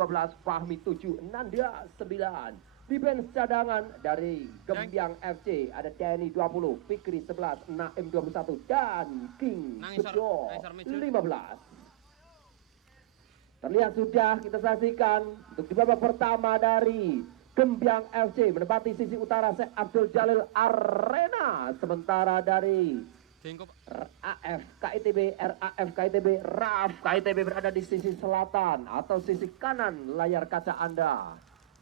12, Fahmi 7, Nanda 9. Defense cadangan dari Gembyang FC ada Denny 20, Fikri 11, Naim 21 dan King Bejo 15. Terlihat sudah kita saksikan untuk di babak pertama dari Gembyang FC menempati sisi utara Syekh Abdul Jalil Arena, sementara dari RAF KITB RAF KITB berada di sisi selatan atau sisi kanan layar kaca Anda.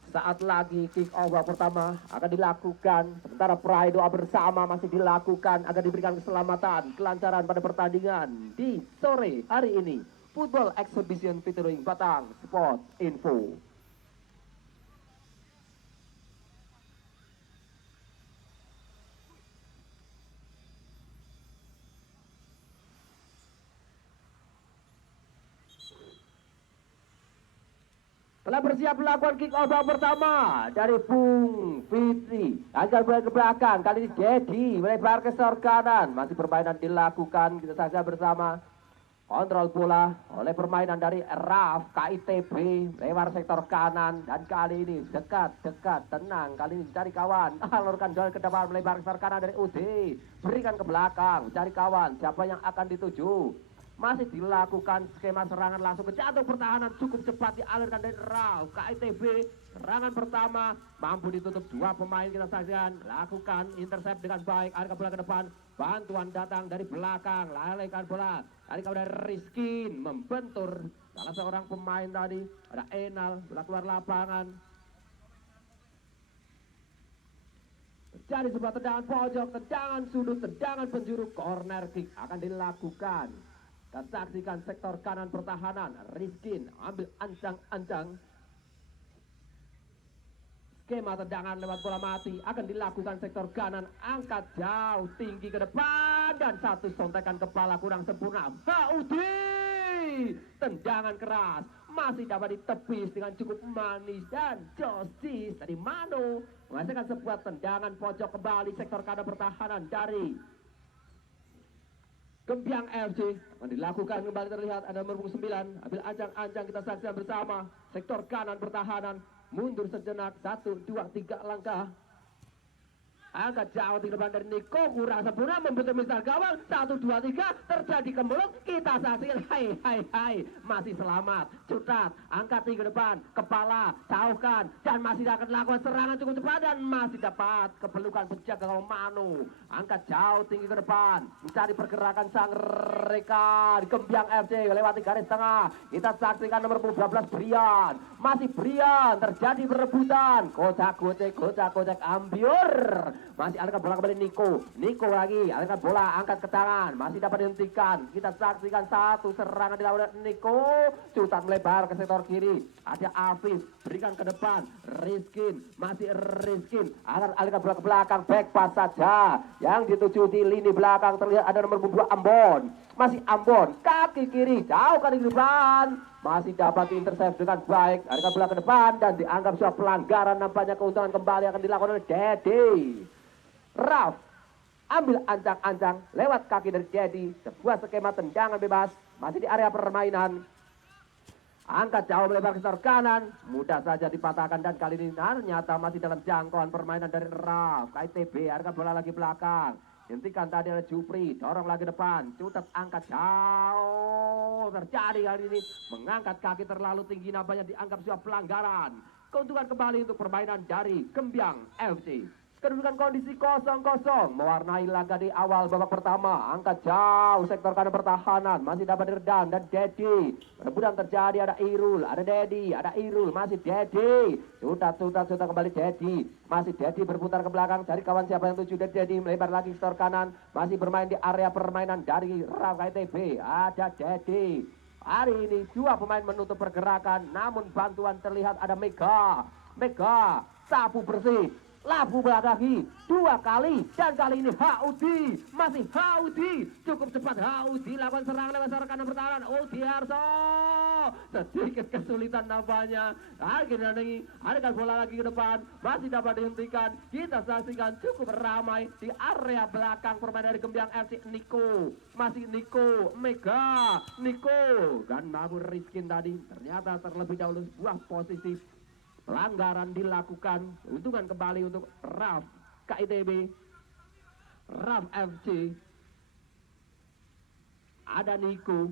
Saat lagi kick off pertama akan dilakukan, sementara peraih doa bersama masih dilakukan agar diberikan keselamatan, kelancaran pada pertandingan di sore hari ini. Football Exhibition featuring Batang Sport Info. Telah bersiap melakukan kick off pertama dari Bung Fitri. Akan mulai ke belakang, kali ini Dedi melebar ke sektor kanan. Masih permainan dilakukan, kita saja bersama. Kontrol bola oleh permainan dari RAF KITB lewat sektor kanan, dan kali ini dekat tenang, kali ini cari kawan, alurkan bola ke depan melebar ke sektor kanan dari UD, berikan ke belakang, cari kawan siapa yang akan dituju. Masih dilakukan skema serangan langsung ke jantung pertahanan, cukup cepat dialirkan dari RAF KITB. Serangan pertama mampu ditutup dua pemain, kita saksikan, lakukan intercept dengan baik, alirkan bola ke depan, bantuan datang dari belakang, lalaikan bola, alirkan dari Rizkin, membentur salah seorang pemain tadi, ada Enal, bola keluar lapangan. Terjadi sebuah tendangan pojok, tendangan sudut, tendangan penjuru, corner kick akan dilakukan. Kita saksikan sektor kanan pertahanan, Rizkin ambil ancang-ancang. Skema tendangan lewat bola mati akan dilakukan sektor kanan, angkat jauh tinggi ke depan dan satu sontekan kepala kurang sempurna. Haudi, tendangan keras masih dapat ditepis dengan cukup manis, dan Josis dari Mano menghasilkan sebuah tendangan pojok kembali sektor kanan pertahanan dari Gembyang FC. Akan dilakukan kembali, terlihat ada nomor 9 ambil ancang-ancang, kita saksikan bersama sektor kanan pertahanan. Mundur sejenak, 1, 2, 3 langkah. Angkat jauh di depan dari Niko, kurang sempurna, membentuk misal gawang, 1, 2, 3, terjadi kembelung, kita saksikan, hai, masih selamat, cutat, angkat tinggi ke depan, kepala, jauhkan, dan masih akan lakukan serangan cukup cepat, dan masih dapat kepelukan penjaga gawang Manu, angkat jauh tinggi ke depan, mencari pergerakan sang rekan, Gembyang FC, lewati garis tengah, kita saksikan nomor 12 Brian, masih Brian, terjadi perebutan, kocak-kocak, ambiur, masih alirkan bola kembali Niko lagi, alirkan bola, angkat ke tangan, masih dapat dihentikan. Kita saksikan satu serangan dilakukan Niko, cutat melebar ke sektor kiri, ada Afif, berikan ke depan, Rizkin, masih Rizkin, akan alirkan bola ke belakang, back pass saja, yang dituju di lini belakang, terlihat ada nomor 2 Ambon, masih Ambon, kaki kiri, jauh ke depan, masih dapat diintercept dengan baik, alirkan bola ke depan, dan dianggap sebuah pelanggaran, nampaknya keuntungan kembali akan dilakukan oleh Dedi. Raf ambil ancang-ancang lewat kaki dari Dedi, sebuah skema tendangan bebas, masih di area permainan, angkat jauh melebar ke sektor kanan, mudah saja dipatahkan, dan kali ini ternyata masih dalam jangkauan permainan dari Raf KITB, alirkan bola lagi belakang, hentikan tadi oleh Jupri, dorong lagi depan, cutat angkat jauh, terjadi kali ini mengangkat kaki terlalu tinggi, nampaknya dianggap sebuah pelanggaran. Keuntungan kembali untuk permainan dari Gembyang FC. Kedudukan kondisi 0-0 mewarnai laga di awal babak pertama. Angkat jauh sektor kanan pertahanan, masih dapat diredam, dan Dedi, rebutan terjadi, ada Irul, ada Dedi, ada Irul, masih Dedi, cutat kembali Dedi, masih Dedi berputar ke belakang, cari kawan siapa yang tuju, dan Dedi melebar lagi sektor kanan, masih bermain di area permainan dari RAF KITB, ada Dedi. Hari ini dua pemain menutup pergerakan, namun bantuan terlihat ada Mega, sapu bersih, Labu lagi 2 kali dan kali ini Haudi, masih Haudi, cukup cepat Haudi lakukan serangan lewat serangan kanan pertahanan. Udiharso sedikit kesulitan nampaknya. Akhirnya nih ada bola lagi ke depan, masih dapat dihentikan. Kita saksikan cukup ramai di area belakang permainan dari Gembiang FC. Niko, masih Niko, Mega, Niko dan Mabu Rizkin tadi ternyata terlebih dahulu sebuah posisi pelanggaran dilakukan. Untungan kembali untuk RAF KITB, RAF FC. Ada Niko,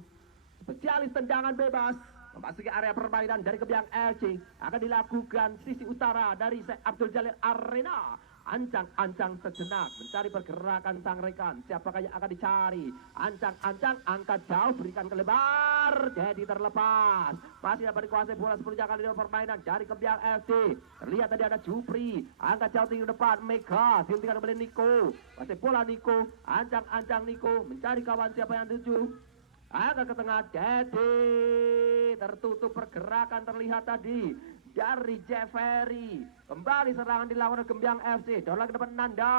spesialis tendangan bebas, memasuki area permainan dari Gembiang FC. Akan dilakukan sisi utara dari Abdul Jalil Arena. Ancang-ancang sejenak mencari pergerakan sang rekan. Siapakah yang akan dicari? Ancang-ancang angkat jauh, berikan ke lebar. Jadi terlepas. Masih dapat dikuasai bola 10 kali di permainan dari Gembiang FC. Terlihat tadi ada Jupri. Angkat jauh tinggi ke depan. Mega dihentikan kembali Niko. Masih bola Niko. Ancang-ancang Niko mencari kawan siapa yang tuju. Agak ke tengah. Dedi tertutup pergerakan terlihat tadi dari Jeffrey. Kembali serangan dilakukan oleh Gembiang FC. Dorong lagi ke depan Nanda.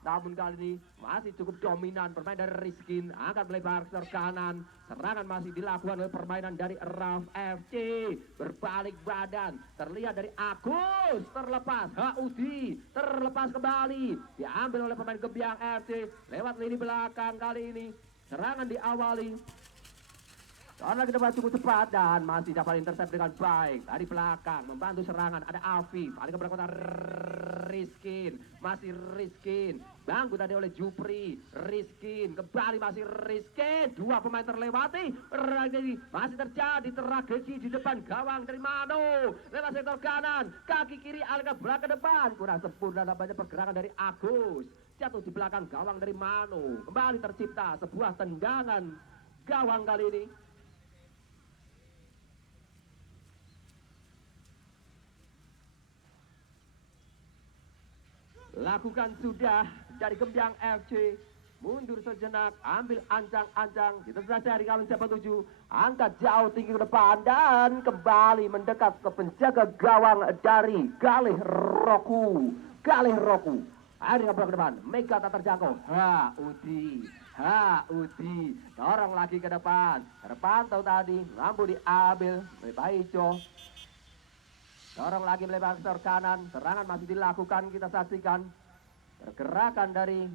Namun kali ini masih cukup dominan permainan dari Rizkin. Angkat melebar ke kanan. Serangan masih dilakukan oleh permainan dari RAF FC. Berbalik badan. Terlihat dari Agus. Terlepas. Haudi. Terlepas kembali. Diambil oleh pemain Gembiang FC. Lewat lini belakang kali ini. Serangan diawali. Karena kita cukup cepat dan masih dapat intercept dengan baik. Dari belakang membantu serangan ada Afif. Ada keberangkatan Rizkin. Masih Rizkin. Bangku tadi oleh Jupri. Rizkin. Kembali masih Rizkin. 2 pemain terlewati. Masih terjadi tragedi di depan gawang dari Mano. Lewat sektor kanan. Kaki kiri alih ke belakang depan. Kurang sempurna nampaknya pergerakan dari Agus. Jatuh di belakang gawang dari Mano. Kembali tercipta sebuah tendangan gawang kali ini. Lakukan sudah dari Gembiang FC. Mundur sejenak, ambil ancang-ancang. Kita sudah dari kalung siapa tuju. Angkat jauh tinggi ke depan dan kembali mendekat ke penjaga gawang dari Galih Roku. Galih Roku. Akhirnya ke depan. Mega tak terjangkau. Haudi. Dorong lagi ke depan. Terpantau tadi. Lampu diambil. Baijo. Dorong lagi melebar ke kanan. Serangan masih dilakukan. Kita saksikan pergerakan dari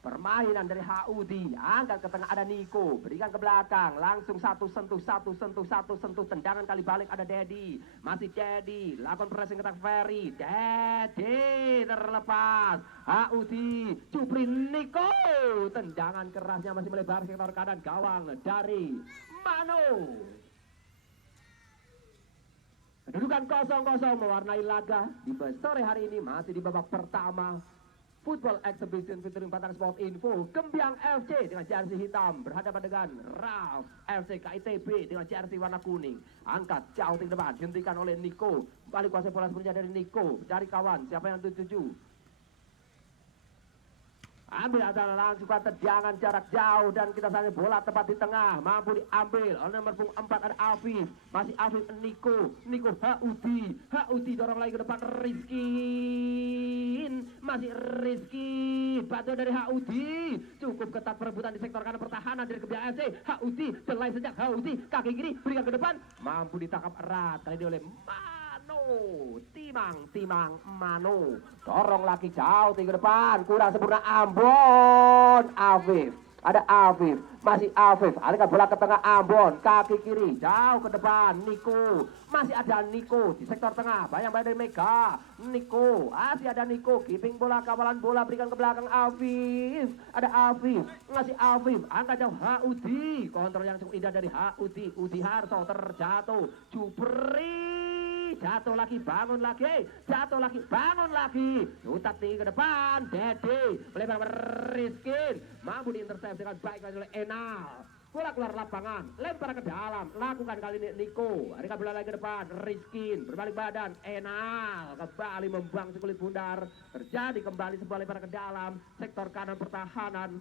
permainan dari Haudi. Angkat ke tengah ada Niko. Berikan ke belakang. Langsung satu sentuh. Tendangan kali balik ada Dedi. Masih Dedi. Lakukan pressing ketak Ferry. Dedi terlepas. Haudi. Jupri Niko. Tendangan kerasnya masih melebar sektor kanan gawang dari Mano. Kedudukan 0-0 mewarnai laga di sore hari ini masih di babak pertama Football Exhibition featuring Batang Sport Info. Gembiang FC dengan jersey hitam berhadapan dengan RAF FC KITB dengan jersey warna kuning. Angkat jauh tinggi depan dihentikan oleh Niko. Balik kuasai bola sebenarnya dari Niko. Cari kawan siapa yang tuju. Ambil adalah langsung tendangan jarak jauh dan kita saja bola tepat di tengah. Mampu diambil oleh nomor 4 ada Afif. Masih Afif Niko Haudi dorong lagi ke depan Rizkin. Masih Rizkin. Bantu dari Haudi. Cukup ketat perebutan di sektor kanan pertahanan dari Gembiang FC. Haudi selai sejak Haudi. Kaki kiri berikan ke depan. Mampu ditangkap erat kali ini oleh Timang Mano. Dorong lagi jauh tinggi ke depan. Kurang sempurna Ambon. Afif. Ada Afif. Masih Afif. Alihkan bola ke tengah Ambon. Kaki kiri jauh ke depan. Niko. Masih ada Niko di sektor tengah. Bayang-bayang dari Mega. Niko. Masih ada Niko. Keeping bola, kawalan bola berikan ke belakang Afif. Ada Afif. Masih Afif. Angkat jauh Haudi. Kontrol yang cukup indah dari Haudi. Udiharso terjatuh. Jupri. Jatuh lagi, bangun lagi. Utat tinggi ke depan. Dedi melebar Rizkin. Mampu diintersepsi dengan baik oleh Enal. Bola keluar lapangan, lempar ke dalam. Lakukan kali ini Niko. Ada bola lagi ke depan. Rizkin berbalik badan. Enal kembali membuang sekulit bundar. Terjadi kembali sebuah lempar ke dalam sektor kanan pertahanan.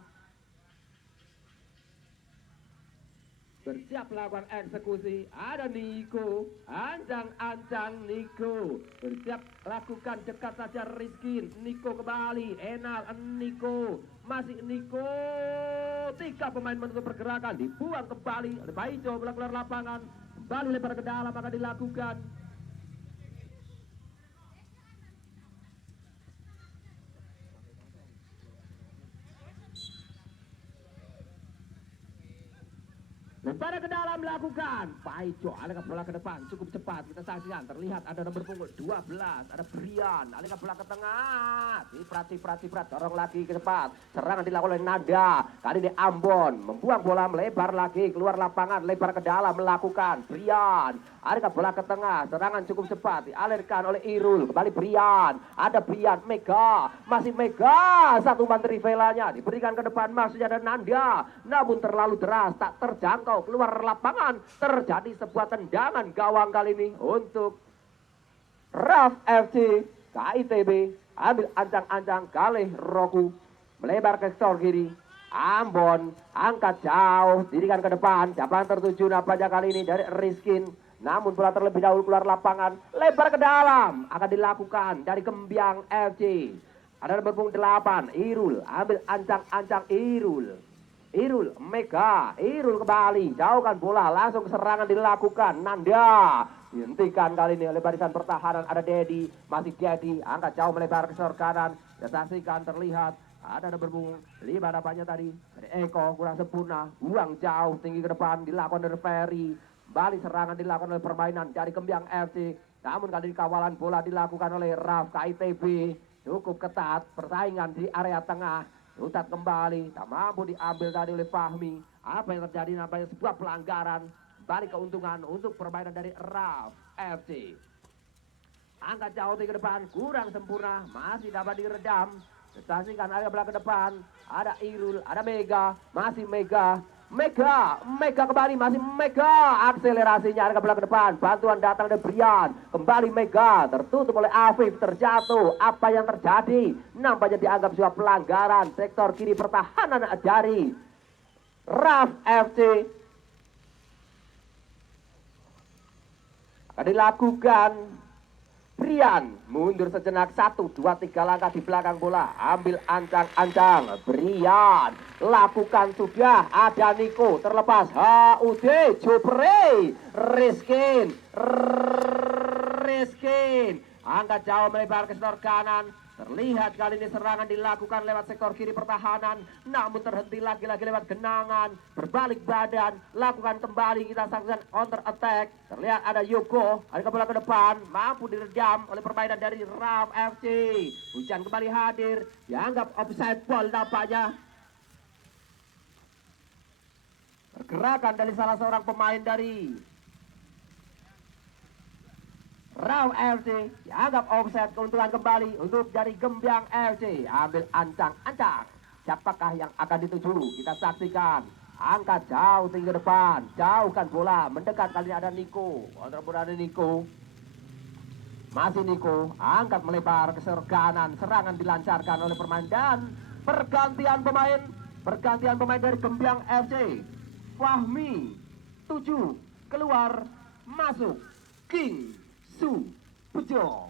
bersiap melakukan eksekusi. Ada Niko, ancang-ancang Niko, bersiap lakukan dekat saja Rizkin. Niko kembali, Enal, Niko, masih Niko. 3 pemain menutup pergerakan, dibuang kembali oleh Baijo keluar lapangan, kembali lebar ke dalam akan dilakukan. Lempar ke dalam lakukan. Paijo alihkan bola ke depan cukup cepat. Kita saksikan terlihat ada nomor punggung 12, ada Brian alihkan bola ke tengah. Ciprat dorong lagi ke depan. Serangan dilakukan oleh Nada. Kali ini Ambon membuang bola melebar lagi keluar lapangan, lebar ke dalam melakukan. Brian alihkan bola ke tengah. Serangan cukup cepat dialirkan oleh Irul. Kembali Brian. Ada Brian, Mega, masih Mega. Satu umpan trivelanya diberikan ke depan, maksudnya ada Nanda. Namun terlalu deras, tak terjangkau keluar lapangan. Terjadi sebuah tendangan gawang kali ini untuk Raf FC. KITB ambil ancang-ancang kali Roku melebar ke sektor kiri. Ambon angkat jauh, dirikan ke depan. Siapa yang tertuju nampaknya kali ini dari Rizkin. Namun bola terlebih dahulu keluar lapangan, lebar ke dalam akan dilakukan dari Gembiang FC. Ada nomor punggung 8 Irul, ambil ancang-ancang Irul, Mega, Irul kembali, jauhkan bola, langsung serangan dilakukan. Nanda dihentikan kali ini oleh barisan pertahanan. Ada Dedi, masih Dedi, angkat jauh melebar ke sektor kanan. Kita saksikan terlihat ada nomor punggung 5 nampaknya tadi dari Eko, kurang sempurna, buang jauh tinggi ke depan dilakukan dari Ferry. Kembali serangan dilakukan oleh permainan dari Gembiang FC. Namun kali ini kawalan bola dilakukan oleh Raf KITB. Cukup ketat persaingan di area tengah. Utat kembali, tak mampu diambil tadi oleh Fahmi. Apa yang terjadi nampaknya sebuah pelanggaran. Balik keuntungan untuk permainan dari Raf FC. Angkat jauh ke depan, kurang sempurna, masih dapat diredam. Saksikan area bola ke depan, ada Irul, ada Mega, masih Mega kembali, masih Mega, akselerasinya ada bola ke depan, bantuan datang dari Brian, kembali Mega, tertutup oleh Afif, terjatuh. Apa yang terjadi? Nampaknya dianggap sebuah pelanggaran sektor kiri pertahanan dari Raf FC. Akan dilakukan. Brian mundur sejenak, 1, 2, 3 langkah di belakang bola, ambil ancang-ancang. Brian lakukan sudah, ada Niko terlepas, HUD Jupre, Rizkin, angkat jauh melebar ke sektor kanan. Terlihat kali ini serangan dilakukan lewat sektor kiri pertahanan, namun terhenti lagi-lagi lewat genangan. Berbalik badan, lakukan kembali, kita saksikan counter attack. Terlihat ada Yoko, ada bola ke depan, mampu diredam oleh permainan dari Raf FC. Hujan kembali hadir, dianggap offside ball nampaknya. Pergerakan dari salah seorang pemain dari Raf FC dianggap offside, keuntungan kembali untuk dari Gembiang FC. Ambil ancang-ancang, siapakah yang akan dituju? Kita saksikan, angkat jauh tinggi ke depan, jauhkan bola, mendekat kali ini ada Niko, kontrol bola ada Niko, masih Niko, angkat melebar ke sektor kanan. Serangan dilancarkan oleh pemain dan pergantian pemain dari Gembiang FC. Fahmi 7 keluar, masuk King Su Pujo.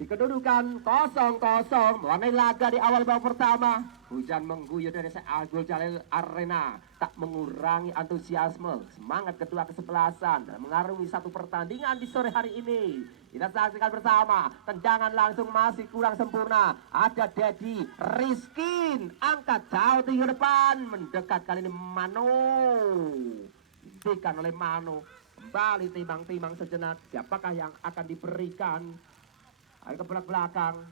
Di kedudukan 0-0 mewarnai laga di awal babak pertama. Hujan mengguyur dari Agul Jalil Arena, tak mengurangi antusiasme, semangat kedua kesebelasan dan mengarungi satu pertandingan di sore hari ini. Kita saksikan bersama, tendangan langsung masih kurang sempurna. Ada Dedi, Rizkin, angkat jauh tinggi depan, mendekat kali ini Mano. Dihentikan oleh Mano, kembali timbang-timbang sejenak, siapakah yang akan diberikan? Ada ke belakang,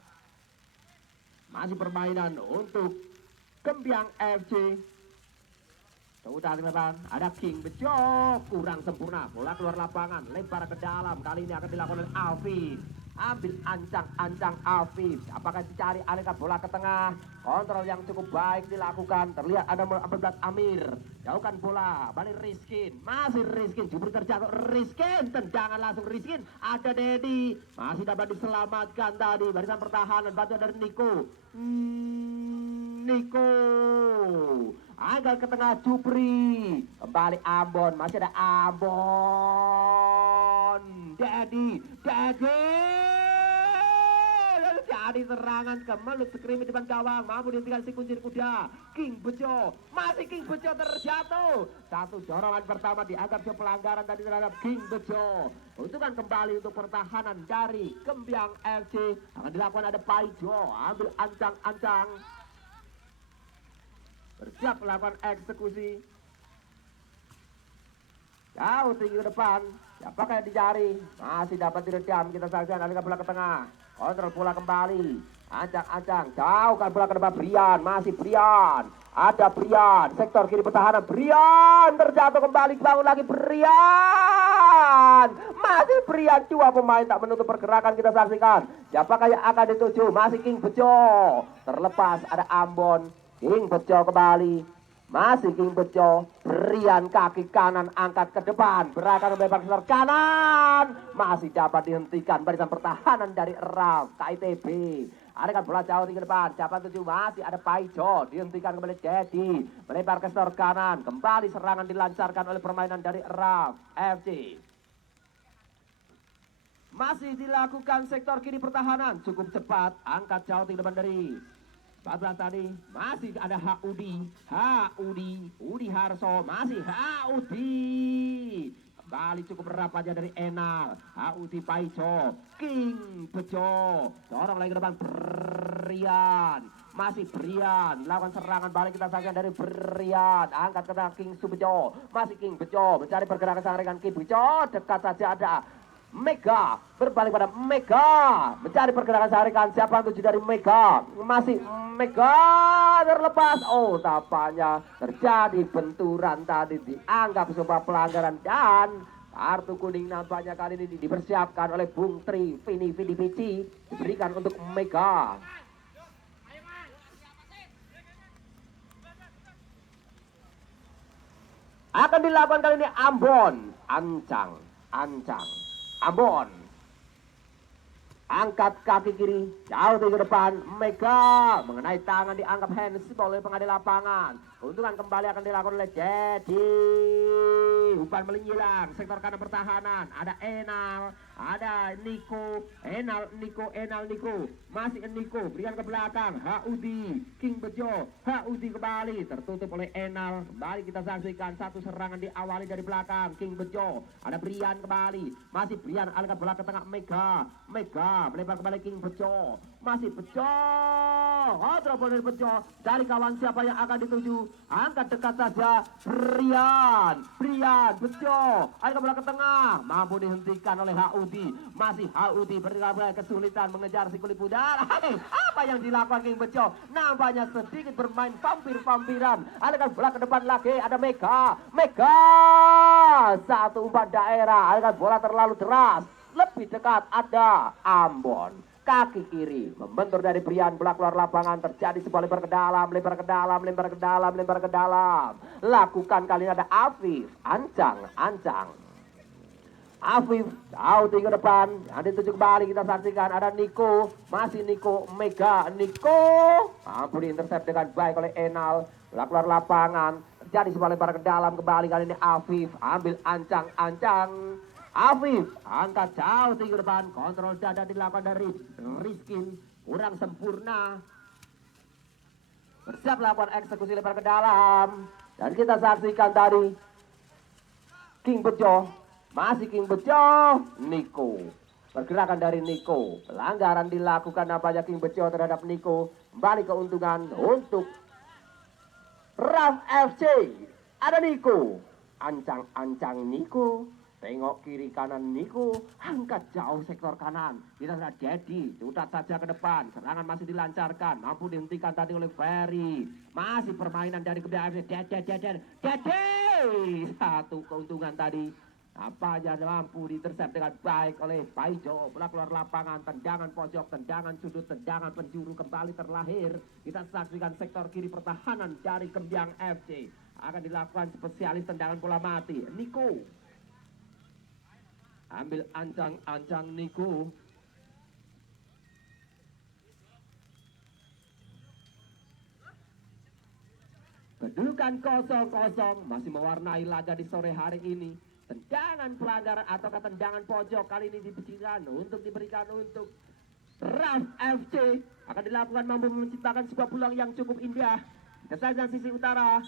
masih permainan untuk Gembiang FC. Sudah di depan, ada King Bejo, kurang sempurna, bola keluar lapangan, lebar ke dalam. Kali ini akan dilakukan oleh Afif. Ambil ancang-ancang Afif, apakah dicari alihkan bola ke tengah? Kontrol yang cukup baik dilakukan. Terlihat ada 14 Amir, jauhkan bola, balik Rizkin, masih Rizkin, jubur terjatuh Rizkin, tendangan langsung Rizkin. Ada Dedi, masih dapat diselamatkan tadi barisan pertahanan, bantuan dari Niko. Niko. Angkat ke tengah Jupri. Kembali Ambon. Masih ada Ambon. Dedi. Jadi serangan kemelut skrimi depan gawang. Mampu dihentikan si kuncir kuda. King Bejo. Masih King Bejo terjatuh. Satu dorongan pertama dianggap sebagai pelanggaran tadi terhadap King Bejo. Untukan kembali untuk pertahanan dari Gembyang FC. Akan dilakukan ada Paijo. Ambil ancang-ancang. Bersiap melakukan eksekusi. Jauh tinggi ke depan. Siapakah yang dicari? Masih dapat diredam. Kita saksikan alihkan bola ke tengah. Kontrol bola kembali. Ancang-ancang. Jauhkan bola ke depan. Brian. Masih Brian. Ada Brian. Sektor kiri pertahanan. Brian. Terjatuh kembali. Bangun lagi Brian. Masih Brian. Dua pemain tak menutup pergerakan. Kita saksikan. Siapakah yang akan dituju? Masih King Bejo. Terlepas ada Ambon. King Bejo kembali. Masih King Bejo. Brian kaki kanan angkat ke depan. Berakan membebas setor kanan. Masih dapat dihentikan barisan pertahanan dari Raf KITB. Ada kan bola jauh di depan. Siapa tuju? Masih ada Paijo. Dihentikan kembali Dedi. Melebar ke setor kanan. Kembali serangan dilancarkan oleh permainan dari Raf FC. Masih dilakukan sektor kiri pertahanan. Cukup cepat. Angkat jauh di depan dari 14 tadi. Masih ada Haudi Harso. Masih Haudi. Kembali cukup rapat aja dari Enal. Haudi Paijo. King Bejo. Dorong lagi ke depan Brian. Masih Brian. Lakukan serangan balik kita saksikan dari Brian. Angkat ke tengah King Subejo. Masih King Bejo. Mencari pergerakan saringan King Bejo. Dekat saja ada Mega, berbalik pada Mega, mencari pergerakan saringan. Siapa yang tuju dari Mega? Masih Mega terlepas. Oh, tampaknya terjadi benturan tadi, dianggap sebuah pelanggaran dan kartu kuning nampaknya kali ini dipersiapkan oleh Bung Tri Vini Vici, diberikan untuk Mega. Akan dilakukan kali ini Ambon, ancang. Ambon angkat kaki kiri jauh ke depan. Mega mengenai tangan dianggap handsball oleh pengadil lapangan. Keuntungan kembali akan dilakukan oleh Dedi. Umpan melingilang sektor kanan pertahanan. Ada Enal, ada Niko. Enal Niko. Masih Niko. Berikan ke belakang. Haudi. King Bejo. Haudi kembali. Tertutup oleh Enal. Kembali kita saksikan satu serangan diawali dari belakang. King Bejo. Ada Brian kembali. Masih Brian alihkan bola ke tengah Mega. Melebar kembali King Bejo. Masih Bejo. Kontrol bola dari Bejo. Dari kawan siapa yang akan dituju? Angkat dekat saja. Brian Bejo. Alihkan bola ke tengah. Mampu dihentikan oleh Haudi. Masih Haudi berkali kesulitan mengejar si kulit pudar. Apa yang dilakukan King Bejo? Nampaknya sedikit bermain vampir-vampiran. Alihkan bola ke depan lagi. Ada Mega. Satu umpan daerah. Alihkan bola terlalu deras. Lebih dekat ada Ambon. Kaki kiri membentur dari Brian, bola keluar lapangan. Terjadi sebuah lebar ke dalam. Lakukan kali ini ada Afif. Ancang. Afif jauh tinggi ke depan. Nanti tuju kembali kita saksikan ada Niko. Masih Niko. Mega. Mampu diintercept dengan baik oleh Enal. Bola keluar lapangan. Terjadi sebuah lebar ke dalam kembali kali ini Afif. Ambil ancang. Afif angkat jauh tinggi ke depan. Kontrol dada dilakukan dari Rizkin. Kurang sempurna. Bersiap melakukan eksekusi lebar ke dalam. Dan kita saksikan tadi King Bejo. Masih King Bejo. Niko. Pergerakan dari Niko. Pelanggaran dilakukan nampaknya King Bejo terhadap Niko. Kembali keuntungan untuk Raf FC. Ada Niko. Ancang Niko. Tengok kiri kanan Niko. Angkat jauh sektor kanan. Kita lihat Dedi. Sudah saja ke depan. Serangan masih dilancarkan. Mampu dihentikan tadi oleh Ferry. Masih permainan dari Gembyang FC. Dedi. Satu keuntungan tadi. Apa aja mampu ditercept dengan baik oleh Paijo. Bola keluar lapangan. Tendangan pojok. Tendangan sudut. Tendangan penjuru kembali terlahir. Kita saksikan sektor kiri pertahanan dari Gembyang FC. Akan dilakukan spesialis tendangan bola mati. Niko. Ambil ancang Niko. Kedudukan 0-0 masih mewarnai laga di sore hari ini. Tendangan pelanggaran atau tendangan pojok kali ini diberikan untuk RAF FC. Akan dilakukan mampu menciptakan sebuah peluang yang cukup indah. Kita saja sisi utara.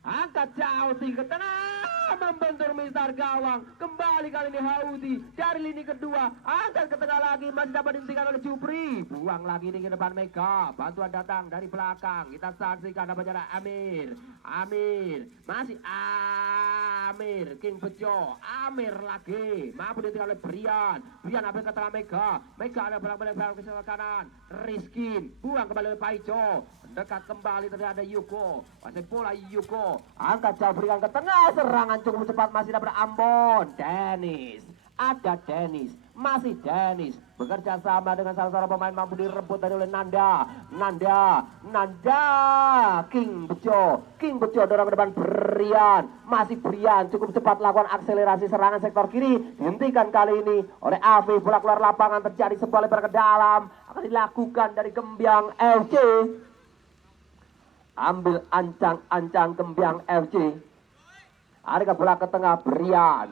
Angkat jauh tinggi ke tengah, membentur mistar gawang. Kembali kali ini Haudi dari lini kedua, angkat ke tengah lagi, masih dapat dihentikan oleh Jupri. Buang lagi ini ke depan Mega. Bantuan datang dari belakang. Kita saksikan apa cara Amir. Masih Amir. King Bejo. Amir lagi. Mampu dihentikan oleh Brian. Brian ambil ke tengah Mega. Mega ada belakang ke sebelah kanan. Rizkin. Buang kembali oleh Paijo. Dekat kembali tadi ada Yuko. Masih bola Yuko. Angkat jauh berikan ke tengah. Serangan cukup cepat masih dapat Ambon. Dennis. Ada Dennis. Masih Dennis. Bekerja sama dengan salah seorang pemain mampu direbut dari oleh Nanda. King Bejo dorong ke depan Brian. Masih Brian. Cukup cepat lakukan akselerasi serangan sektor kiri. Dihentikan kali ini oleh Afif. Bola keluar lapangan terjadi sebuah lebar ke dalam. Akan dilakukan dari Gembyang FC. Ambil ancang-ancang Gembyang FC. Ada bola ke tengah Brian.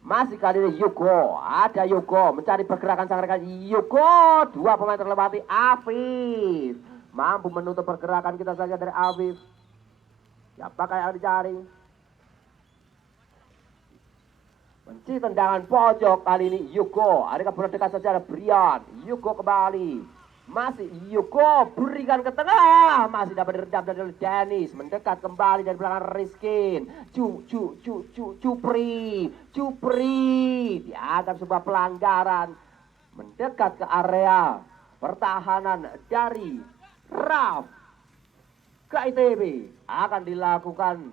Masih kali ini Yuko. Ada Yuko mencari pergerakan sang rekan Yuko. Dua pemain terlewati. Afif mampu menutup pergerakan kita saja dari Afif. Siapakah yang dicari? Mencari tendangan pojok kali ini Yuko. Ada bola dekat saja ada Brian. Yuko kembali. Masih Yuko berikan ke tengah. Masih dapat diredam dari Dennis. Mendekat kembali dari belakang Rizkin. Cupri. Dianggap sebuah pelanggaran. Mendekat ke area pertahanan dari RAF KITB. Akan dilakukan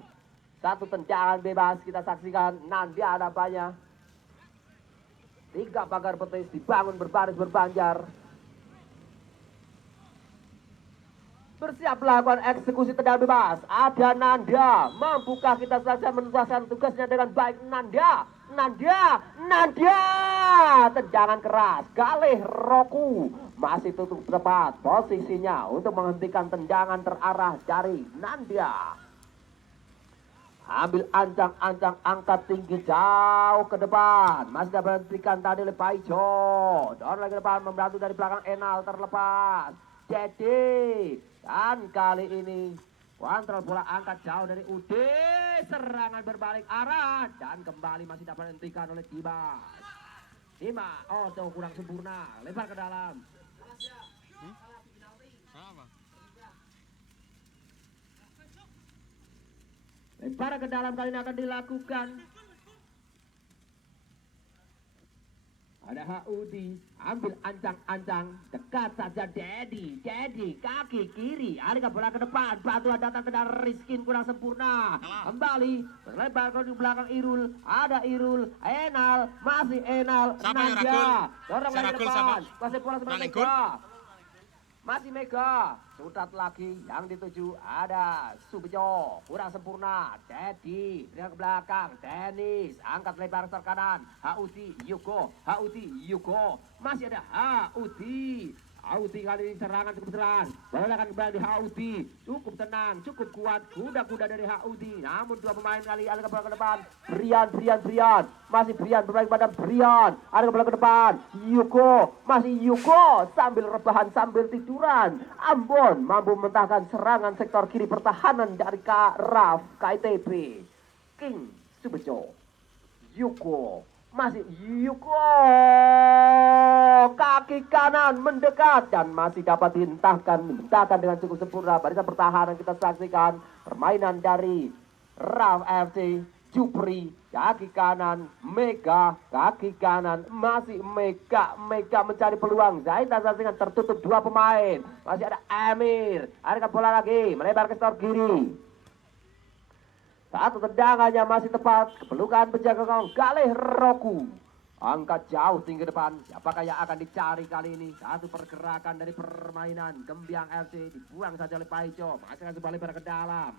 satu tendangan bebas. Kita saksikan nanti ada banyak. 3 pagar betis dibangun berbaris berbanjar. Bersiap melakukan eksekusi tendangan bebas. Ada Nanda. Mampukah kita saja menuntaskan tugasnya dengan baik? Nanda. Tendangan keras. Galih Roku. Masih tutup tepat posisinya untuk menghentikan tendangan terarah dari Nanda. Ambil ancang-ancang angkat tinggi jauh ke depan. Masih dapat dihentikan tadi oleh Paijo. Dorong lagi ke depan membantu dari belakang Enal terlepas. Jadi dan kali ini kontrol bola angkat jauh dari Ude. Serangan berbalik arah dan kembali masih dapat dihentikan oleh Dimas. Tuh kurang sempurna. Lebar ke dalam. Lebar ke dalam kali ini akan dilakukan. Ada Haudi, ambil ancang-ancang, dekat saja Dedi, kaki kiri, ada bola ke depan, bantuan datang ke Rizkin kurang sempurna, kembali, berlebar ke belakang Irul, ada Irul, Enal, masih Enal, Nanda, dorong lagi ke depan, masih bola sebelah Mega, masih Mega, sudat lagi, yang dituju ada Subejo, kurang sempurna, Dedi, ke belakang, Dennis, angkat lebar ke kanan, Haudi, Yuko, masih ada Haudi kali ini serangan cukup serang. Bola akan kembali di Haudi. Cukup tenang, cukup kuat. Kuda-kuda dari Haudi. Namun 2 pemain kali ada bola ke depan. Brian. Masih Brian bermain pada Brian. Ada bola ke depan. Masih Yuko sambil rebahan sambil tiduran. Ambon mampu mentahkan serangan sektor kiri pertahanan dari RAF KITB. King Subejo. Masih Yuko, kaki kanan mendekat dan masih dapat dihentahkan dengan cukup sempurna. Barisan pertahanan kita saksikan permainan dari RAF FC. Jupri, kaki kanan, Mega, kaki kanan, masih Mega mencari peluang. Zaita saksikan tertutup 2 pemain. Masih ada Amir, ada bola lagi, melebar ke sektor kiri. Satu tendangannya masih tepat. Kepelukan penjaga gawang Galih Roku. Angkat jauh tinggi depan. Siapakah yang akan dicari kali ini? Satu pergerakan dari permainan Gembyang FC. Dibuang saja oleh Paijo. Masih akan kembali ke dalam.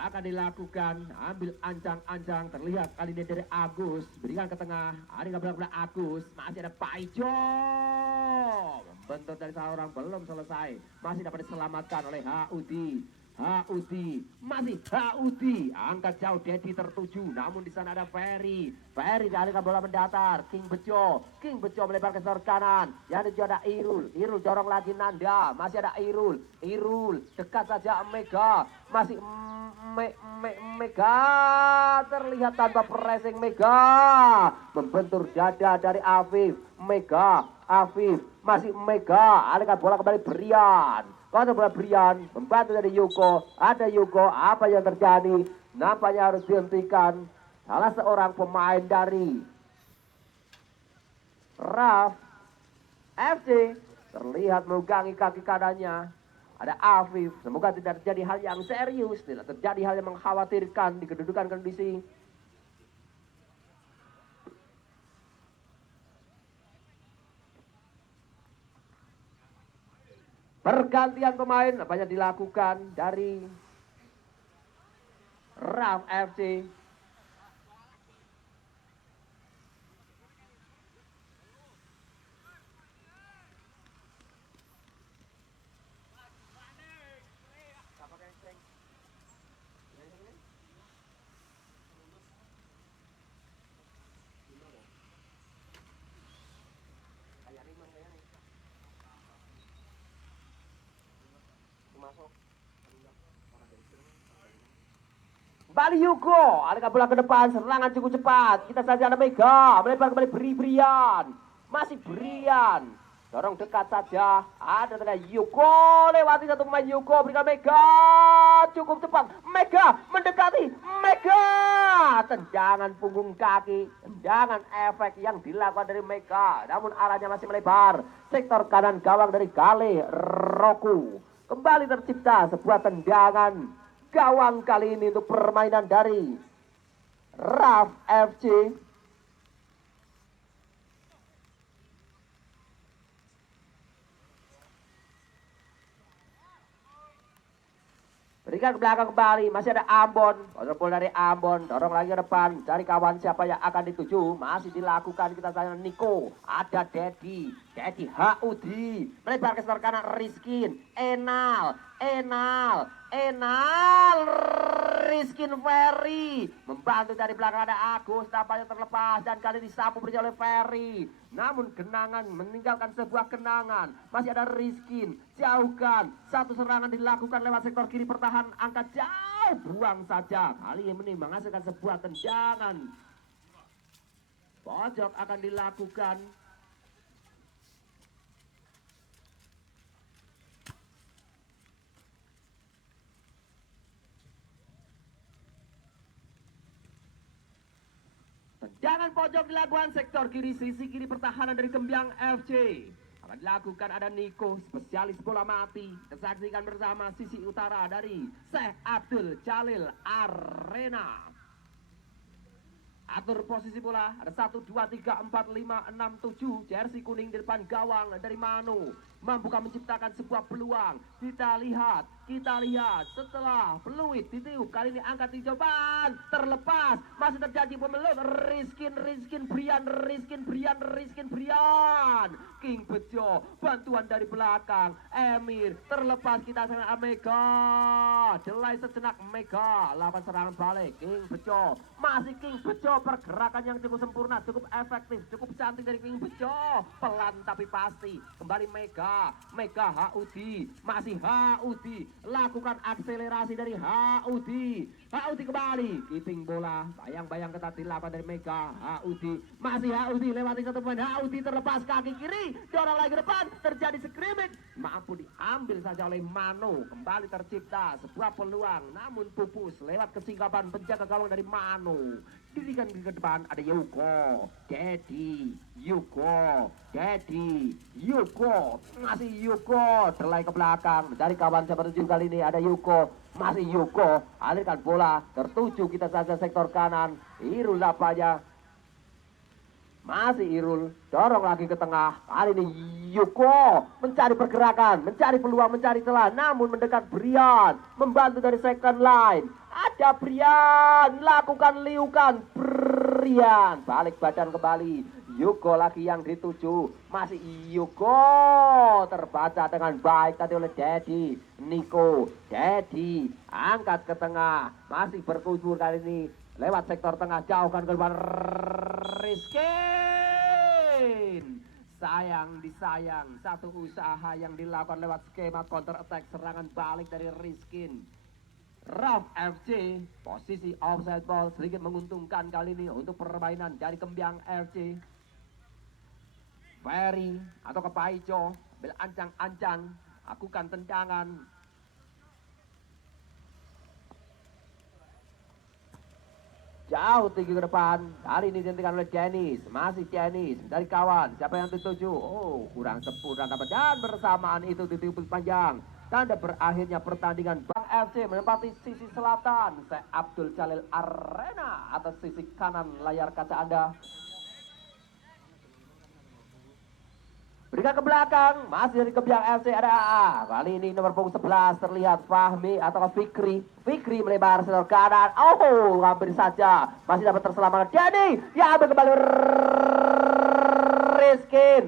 akan dilakukan. Ambil ancang-ancang, terlihat kali ini dari Agus, berikan ke tengah. Ada belah Agus, masih ada Pak Ijo. Membentuk dari seorang belum selesai, masih dapat diselamatkan oleh Haudi. Masih Haudi, angkat jauh, Dedi tertuju, namun di sana ada Ferry dialihkan bola mendatar. King Bejo melebar ke sektor kanan, yang itu ada Irul dorong lagi Nanda, masih ada Irul dekat saja Mega, masih Mega terlihat tanpa pressing. Mega membentur dada dari Afif, masih Mega, alihkan bola kembali Brian. Kontrol bola Brian, membantu dari Yuko. Ada Yuko, apa yang terjadi? Nampaknya harus dihentikan. Salah seorang pemain dari Raf FC terlihat memegangi kaki kanannya. Ada Afif, semoga tidak terjadi hal yang serius, tidak terjadi hal yang mengkhawatirkan di kedudukan kondisi. Pergantian pemain banyak dilakukan dari Ram FC. Kembali Yugo, alihkan bola ke depan, serangan cukup cepat. Kita saja ada Mega, melebar kembali Brian. Masih Brian, dorong dekat saja. Ada tadi Yugo, lewati satu pemain Yugo, berikan Mega, cukup cepat. Mega mendekati, Mega. Tendangan punggung kaki, tendangan efek yang dilakukan dari Mega. Namun arahnya masih melebar. Sektor kanan gawang dari Gale Roku. Kembali tercipta sebuah tendangan gawang kali ini untuk permainan dari Raf FC. Berikan ke belakang kembali, masih ada Ambon. Kontrol dari Ambon, dorong lagi ke depan, cari kawan siapa yang akan dituju. Masih dilakukan, kita tanya Niko. Ada Dedi Haudi, melebar ke sektor kanan Rizkin, Enal, Rizkin Ferry membantu dari belakang, ada Agus, tampaknya terlepas dan kali disapu berjalan oleh Ferry. Namun genangan meninggalkan sebuah kenangan. Masih ada Rizkin, jauhkan. Satu serangan dilakukan lewat sektor kiri pertahanan, angkat jauh, buang saja. Kali ini menghasilkan sebuah tendangan pojok akan dilakukan. Tendangan pojok dilakukan sektor kiri, sisi kiri pertahanan dari Kembyang FC. Akan dilakukan, ada Niko, spesialis bola mati. Kita saksikan bersama sisi utara dari Syekh Abdul Jalil Arena. Atur posisi bola, ada 1, 2, 3, 4, 5, 6, 7. Jersey kuning di depan gawang dari Manu. Mampukah menciptakan sebuah peluang? Kita lihat setelah peluit ditiup, kali ini angkat di jawaban, terlepas, masih terjadi pemelut. Rizkin Brian, King Bejo, bantuan dari belakang, Emir, terlepas, kita sangat Mega, delay sejenak Mega, lakukan serangan balik, King Bejo, masih King Bejo, pergerakan yang cukup sempurna, cukup efektif, cukup cantik dari King Bejo, pelan tapi pasti, kembali Mega Haudi, masih Haudi, lakukan akselerasi dari Haudi kembali, keeping bola, bayang-bayang ketat dilakukan dari Mega Haudi, masih Haudi, lewati satu pemain, Haudi terlepas kaki kiri, dorong lagi ke depan, terjadi scrimmage, mampu diambil saja oleh Mano, kembali tercipta sebuah peluang, namun pupus lewat kesinggapan penjaga gawang dari Mano. Dirikan ke depan, ada Yuko, Dedi, masih Yuko, terlai ke belakang, dari kawan siapa tuju kali ini, ada Yuko, masih Yuko, alirkan bola, tertuju kita saja sektor kanan, Irul Lapanya, Masih Irul, dorong lagi ke tengah. Kali ini Yuko mencari pergerakan, mencari peluang, mencari celah. Namun mendekat Brian, membantu dari second line. Ada Brian, lakukan liukan. Brian, balik badan kembali. Yuko lagi yang dituju. Masih Yuko, terbaca dengan baik tadi oleh Dedi. Niko, Dedi, angkat ke tengah. Masih berkubur kali ini. Lewat sektor tengah, jauhkan ke depan. Rizkin. Sayang disayang. Satu usaha yang dilakukan lewat skema counter attack. Serangan balik dari Rizkin. Raf FC. Posisi offside ball sedikit menguntungkan kali ini untuk permainan dari Kembyang FC. Ferry atau Kepaico. Ambil ancang-ancang. Lakukan tendangan. Jauh tinggi ke depan. Kali ini dihentikan oleh Dennis. Masih Dennis dari kawan. Siapa yang dituju? Oh, kurang sempurna dapat. Dan bersamaan itu ditiup panjang. Tanda berakhirnya pertandingan. Bang FC menempati sisi selatan. Saya Abdul Jalil Arena atas sisi kanan layar kaca Anda. Berikan ke belakang, masih dari Kembyang FC ada AA. Kali ini nomor punggung 11 terlihat Fahmi atau Fikri. Fikri melebar seluruh kanan. Oh, hampir saja. Masih dapat terselamatkan. Jadi, dia ambil kembali Rizkin.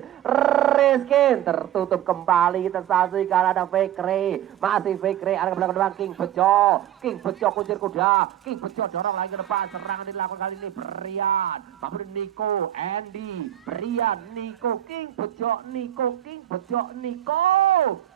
Rizkin tertutup kembali. Tersaksikan ada Fikri. Masih Fikri, ada ke belakang King Bejo. King Bejo kuncir kuda. King Bejo dorong lagi ke depan. Serangan dilakukan kali ini Brian. Kemudian Niko, Andy, Brian, Niko, King Bejo, Niko, King Bejo, Niko.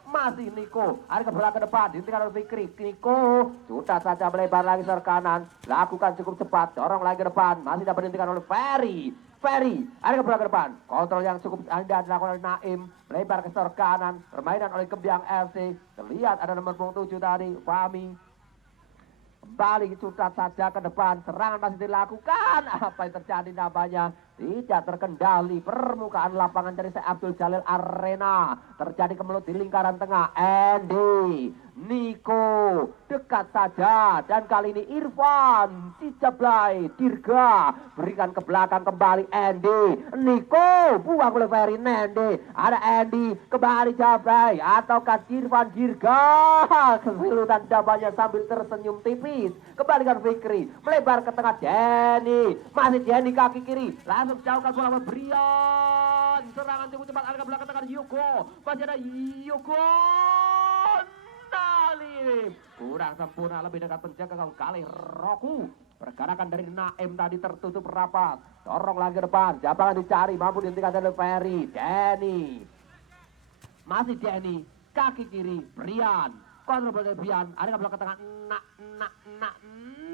Masih Niko, ada ke belakang depan, dihentikan oleh Fikri. Niko, sudah saja melebar lagi ke kanan. Lakukan cukup cepat, dorong lagi ke depan. Masih dapat dihentikan oleh Ferry. Ferry, ada ke belakang depan. Kontrol yang cukup indah dilakukan oleh Naim. Melebar ke sektor kanan, permainan oleh Kembyang FC. Terlihat ada nomor punggung 7 tadi, Fahmi. Kembali sudah saja ke depan, serangan masih dilakukan. Apa yang terjadi namanya? Tidak terkendali permukaan lapangan dari Abdul Jalil Arena. Terjadi kemelut di lingkaran tengah. Andy, Niko, dekat saja. Dan kali ini Irfan, Cicablay, Dirga. Berikan ke belakang kembali Andy. Niko, buang oleh Ferry Nende. Ada Andy, kembali Jablay. Ataukah Irfan Dirga. Kesulitan dabanya sambil tersenyum tipis. Kembalikan Fikri, melebar ke tengah Denny. Masih Denny kaki kiri. Langsung jauhkan bola Brian. Serangan cukup cepat ada ke belakang tengah Yuko. Masih ada Yuko. Nali. Kurang sempurna, lebih dekat penjaga gawang kali Roku. Pergerakan dari Naim tadi tertutup rapat. Dorong lagi ke depan. Siapa yang dicari? Mampu dihentikan dari Ferry. Denny. Masih Denny. Kaki kiri. Brian. Kontrol dari Brian. Ada ke belakang tengah.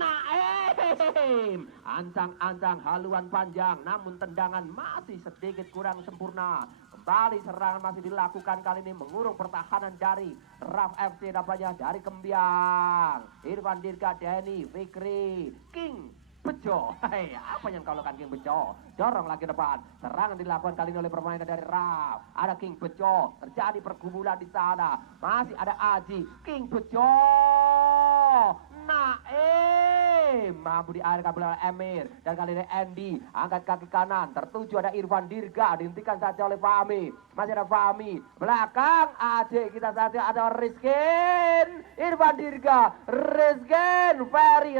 Naim. Ancang-ancang haluan panjang. Namun tendangan masih sedikit kurang sempurna. Kembali serangan masih dilakukan kali ini. Mengurung pertahanan dari Raf FC dapatnya dari Kembyang. Irfan Dirga, Denny, Fikri, King Bejo. Hei, apa yang kau lakukan King Bejo? Dorong lagi depan. Serangan dilakukan kali ini oleh permainan dari Raf. Ada King Bejo. Terjadi pergumulan di sana. Masih ada Aji. King Bejo. Naim. Mampu dialihkan bola Emir. Dan kali ini Andy. Angkat kaki kanan. Tertuju ada Irfan Dirga. Dihentikan saja oleh Fahmi. Masih ada Fahmi. Belakang Aji. Kita saja ada Rizkin. Irfan Dirga. Rizkin. Ferry.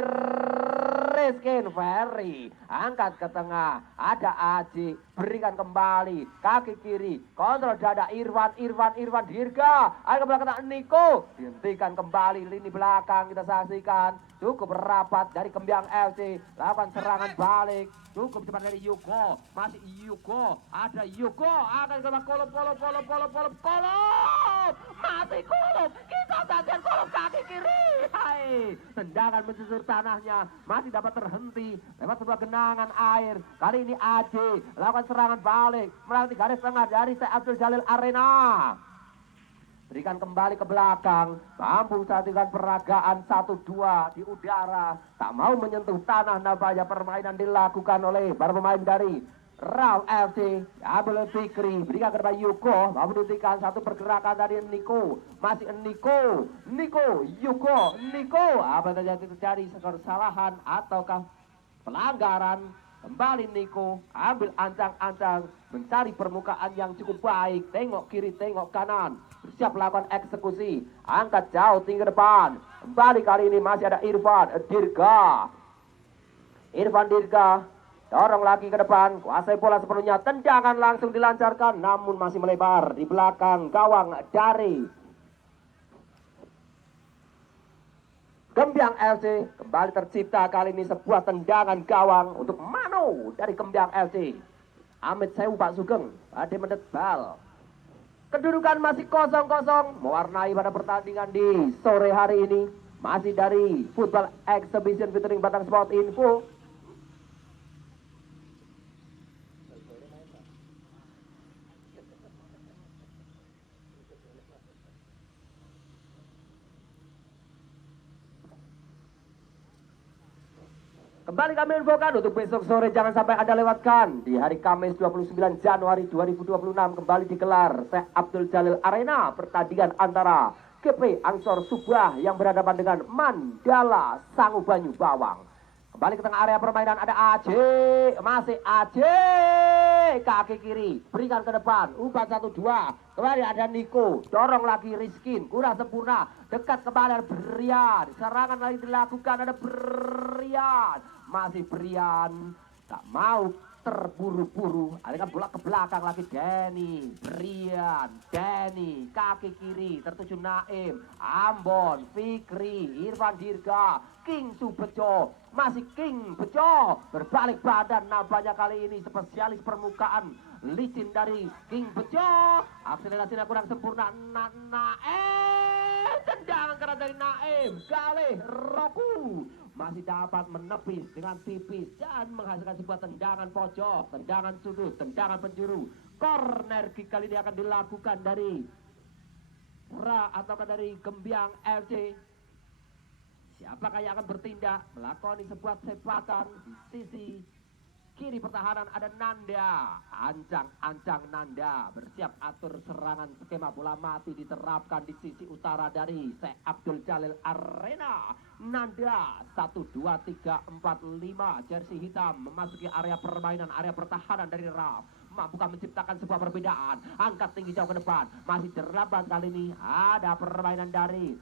Rizkin. Ferry. Angkat ke tengah. Ada Aji. Berikan kembali. Kaki kiri. Kontrol dada Irfan. Irfan Dirga. Ada ke belakang Niko. Dihentikan kembali. Lini belakang kita saksikan. Cukup rapat dari Kembyang FC. Lakukan serangan balik. Cukup cepat dari Yuko. Masih Yuko. Ada Yuko. Akan ke kolom. Masih kolom. Kita saja kolom kaki kiri. Hai. Tendangan mensusur tanahnya. Masih dapat terhenti. Lewat sebuah genangan air. Kali ini Aji. Lakukan serangan balik. Melewati garis tengah dari Abdul Jalil Arena. Berikan kembali ke belakang. Mampu satukan peragaan 1-2 di udara. Tak mau menyentuh tanah nampaknya permainan dilakukan oleh para pemain dari Raf FC. Ambil Fikri. Berikan kepada Yuko. Mampu dihentikan satu pergerakan dari Niko. Masih Niko. Yuko. Niko. Apa yang terjadi? Kesalahan ataukah pelanggaran? Kembali Niko, ambil ancang-ancang, mencari permukaan yang cukup baik. Tengok kiri, tengok kanan. Bersiap lakukan eksekusi. Angkat jauh tinggi ke depan. Kembali kali ini masih ada Irfan Dirga. Irfan Dirga dorong lagi ke depan. Kuasai bola sepenuhnya. Tendangan langsung dilancarkan, namun masih melebar di belakang gawang dari Gembyang FC. Kembali tercipta kali ini sebuah tendangan gawang untuk Mano dari Gembyang FC. Amit Sewu Pak Sugeng pada menit bal. Kedudukan masih 0-0 mewarnai pada pertandingan di sore hari ini. Masih dari Football Exhibition featuring Batang Sport Info. Kembali kami infokan untuk besok sore jangan sampai Anda lewatkan. Di hari Kamis 29 Januari 2026 kembali digelar Syekh Abdul Jalil Arena pertandingan antara GP Ansor Subah yang berhadapan dengan Mandala Sangubanyu Bawang. Kembali ke tengah area permainan ada AJ, masih AJ, kaki kiri, berikan ke depan, umpan 1-2. Kembali ada Niko, dorong lagi Rizkin, kurang sempurna, dekat kembali ada Brian, serangan lagi dilakukan ada Brian, masih Brian, tak mau terburu-buru, alihkan bola ke belakang lagi Denny, Brian, Denny, kaki kiri, tertuju Naim, Ambon, Fikri, Irfan Dirga, King Subejo, masih King Bejo, berbalik badan nampaknya kali ini spesialis permukaan licin dari King Bejo, akselerasinya kurang sempurna, Naim, tendangan keras dari Naim, Galih, Roku, masih dapat menepis dengan tipis dan menghasilkan sebuah tendangan pojok, tendangan sudut, tendangan penjuru. Corner kick kali ini akan dilakukan dari ataukah dari Gembyang FC. Siapakah yang akan bertindak melakukan sebuah sepakan di sisi kiri pertahanan ada Nanda, ancang-ancang Nanda bersiap atur serangan, skema bola mati diterapkan di sisi utara dari Syekh Abdul Jalil Arena. Nanda 1, 2, 3, 4, 5 jersey hitam memasuki area permainan, area pertahanan dari Raf. Mampukah menciptakan sebuah perbedaan, angkat tinggi jauh ke depan, masih terlambat kali ini ada permainan dari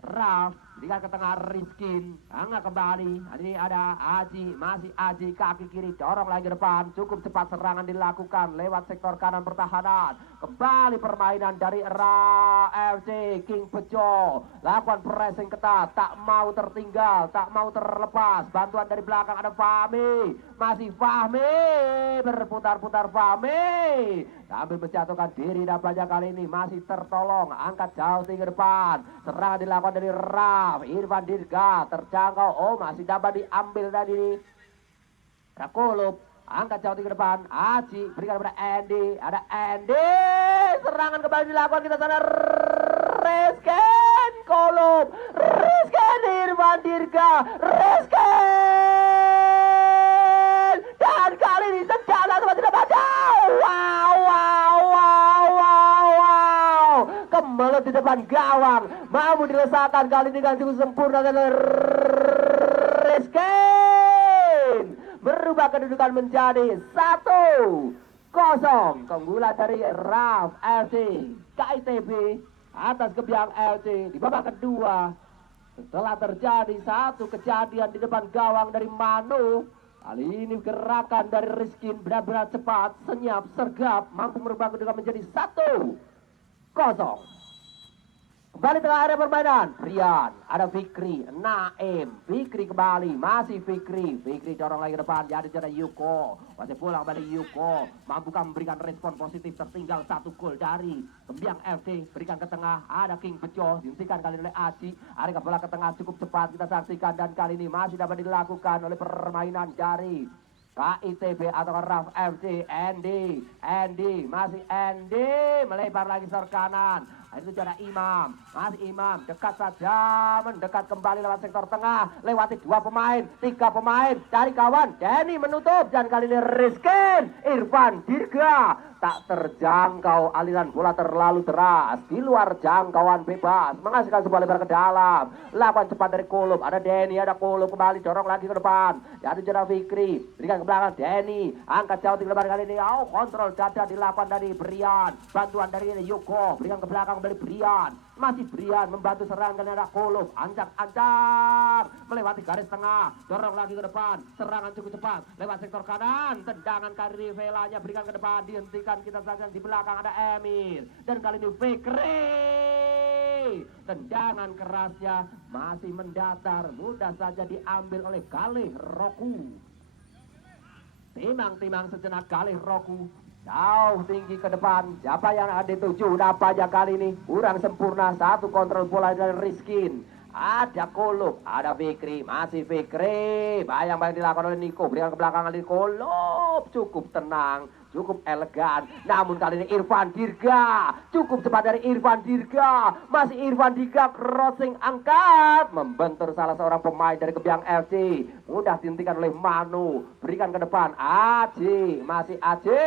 Raf, berikan ke tengah Rizkin, angkat kembali, ini ada Aji, masih Aji, kaki kiri, dorong lagi ke depan, cukup cepat serangan dilakukan lewat sektor kanan pertahanan, kembali permainan dari FC, King Bejo, lakukan pressing ketat, tak mau tertinggal, tak mau terlepas, bantuan dari belakang ada Fahmi, masih Fahmi, berputar-putar Fahmi, sambil menjatuhkan diri dan pelajar kali ini masih tertolong, angkat jauh tinggi ke depan, serangan dilakukan dari Raf, Irfan Dirga terjangkau, oh masih dapat diambil tadi ini Rakulup, angkat jauh tinggi ke depan, Aji berikan kepada Andy, ada Andy, serangan kembali dilakukan kita sana, Rizken Kolup, Rizken Irfan Dirga, Rizken, dan kali ini senjata sempat tidak baca, kemelut di depan gawang, mampu dilesakan kali ini dengan cukup sempurna dan Rizkin berubah kedudukan menjadi 1-0 keunggulan dari Raf FC KITB atas Gembyang FC di babak kedua. Setelah terjadi satu kejadian di depan gawang dari Mano, kali ini gerakan dari Rizkin benar-benar cepat, senyap, sergap, mampu merubah kedudukan menjadi 1-0. Kembali tengah area permainan, Brian, ada Fikri, Naim, Fikri kembali, masih Fikri dorong lagi ke depan, jadi ada Yuko, masih pulang kembali Yuko, mampukah memberikan respon positif, tertinggal 1 gol dari Gembyang FC, berikan ke tengah, ada King Bejo, dihentikan kali ini oleh Aji, ada bola ke tengah cukup cepat kita saksikan, dan kali ini masih dapat dilakukan oleh permainan dari KITB atau Raf FC. Andy, masih Andy, melebar lagi sor kanan, Itu ada Imam, masih Imam, dekat saja, mendekat kembali lewat sektor tengah, lewati 2 pemain, 3 pemain, dari kawan, Denny menutup, dan kali ini Rizkin, Irfan Dirga, tak terjangkau, aliran bola terlalu deras, di luar jangkauan bebas, menghasilkan sebuah lebar ke dalam, lakukan cepat dari Kolom, ada Denny, ada Kolom, kembali dorong lagi ke depan, ada Jera Fikri, berikan ke belakang Denny, angkat jauh 3 lebar kali ini, kontrol dada dilakukan dari Brian, bantuan dari Yoko, berikan ke belakang kembali Brian, masih Brian membantu serangan dari Kolom, ancang-ancang melewati garis tengah, dorong lagi ke depan, serangan cukup cepat lewat sektor kanan, tendangan kari Velanya berikan ke depan, dihentikan, kita saksikan di belakang ada Emir, dan kali ini Fikri, tendangan kerasnya masih mendatar, mudah saja diambil oleh Galih Roku. Timang-timang sejenak Galih Roku, jauh tinggi ke depan, siapa yang ada dituju, nampaknya kali ini kurang sempurna, satu kontrol bola dari Rizkin, ada Kolom, ada Fikri, masih Fikri, bayang-bayang dilakukan oleh Niko, berikan ke belakang kali Kolom, cukup tenang, cukup elegan, namun kali ini Irfan Dirga, cukup cepat dari Irfan Dirga, masih Irfan Dirga, crossing angkat, membentur salah seorang pemain dari Kebyang FC, mudah dihentikan oleh Manu, berikan ke depan, Aji, masih Aji,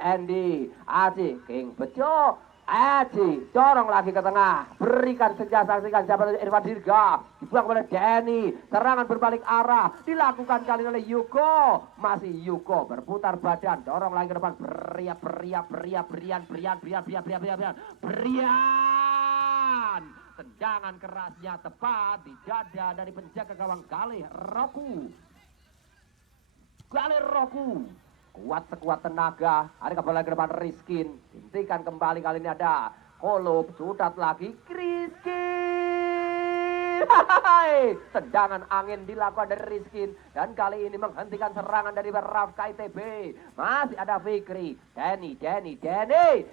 Andy, Aji, King Bejo, Aji, dorong lagi ke tengah, berikan senja, saksikan siapa saja Irfan Dirga, dibuang oleh Denny, serangan berbalik arah, dilakukan kali oleh Yuko, masih Yuko, berputar badan, dorong lagi ke depan, Brian, tendangan kerasnya tepat di dada dari penjaga gawang Galih Roku. Galih Roku kuat sekuat tenaga, ada bola ke depan Rizkin, hentikan kembali, kali ini ada Kolom, sudat lagi Rizkin, tendangan angin dilakukan dari Rizkin, dan kali ini menghentikan serangan dari Raf KITB, masih ada Fikri, Denny,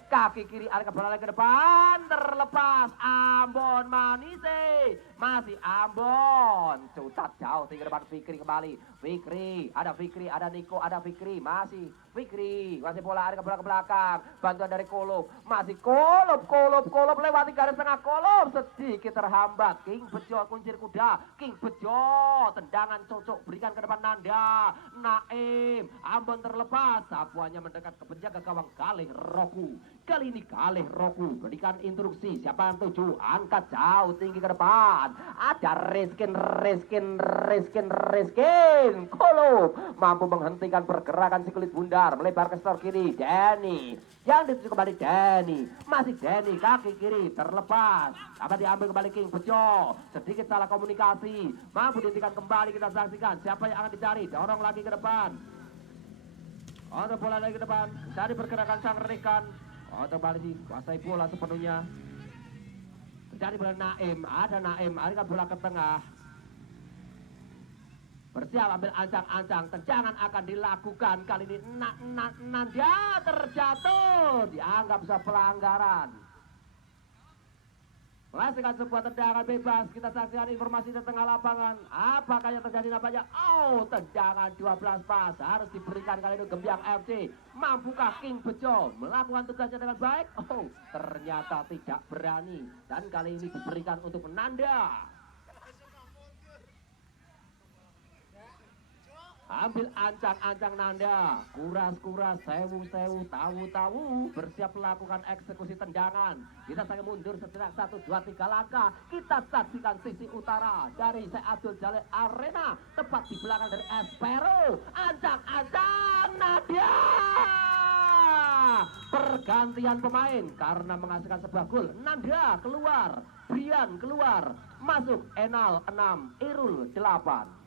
kaki kiri, ada bola ke depan, terlepas, Ambon Manise, masih Ambon, sudat jauh tinggi depan Fikri kembali, Fikri, ada Niko, ada Fikri, masih Fikri, masih bola ada ke belakang, bantuan dari Kolom, masih Kolom lewati garis tengah, Kolom sedikit terhambat, King Bejo kuncir kuda, King Bejo, tendangan cocok, berikan ke depan Nanda, Naim, Ambon terlepas, sapuannya mendekat ke penjaga gawang Galih Roku. Kali ini Galih Roku berikan instruksi, siapa yang tuju, angkat jauh tinggi ke depan, ada Rizkin, Kolom mampu menghentikan pergerakan si kulit bundar, melebar ke sektor kiri, Denny, yang dituju kembali Denny, masih Denny, kaki kiri terlepas, dapat diambil kembali King Bejo, sedikit salah komunikasi, mampu dihentikan kembali, kita saksikan siapa yang akan dicari, dorong lagi ke depan, untuk bola lagi ke depan, dari pergerakan sang rekan, untuk balik kuasai bola sepenuhnya, terjadi bola Naim, ada bola ke tengah, bersiap ambil ancang-ancang, tendangan akan dilakukan, kali ini Nanda terjatuh, dianggap sebuah pelanggaran, menghasilkan sebuah tendangan bebas. Kita saksikan informasi di tengah lapangan, apakah yang terjadi nampaknya, tendangan 12 pas harus diberikan kali ini Kebyang FC, mampukah King Bejo melakukan tugasnya dengan baik? Ternyata tidak berani, dan kali ini diberikan untuk Nanda. Ambil ancang-ancang Nanda, kuras-kuras, sewu-sewu, tahu-tahu, bersiap melakukan eksekusi tendangan. Kita sangat mundur sejenak 1, 2, 3 langkah. Kita saksikan sisi utara dari Syekh Abdul Jalil Arena, tepat di belakang dari Espero. Ancang-ancang Nanda. Pergantian pemain karena menghasilkan sebuah gol. Nanda keluar, Brian keluar, masuk Enal 6, Irul 8.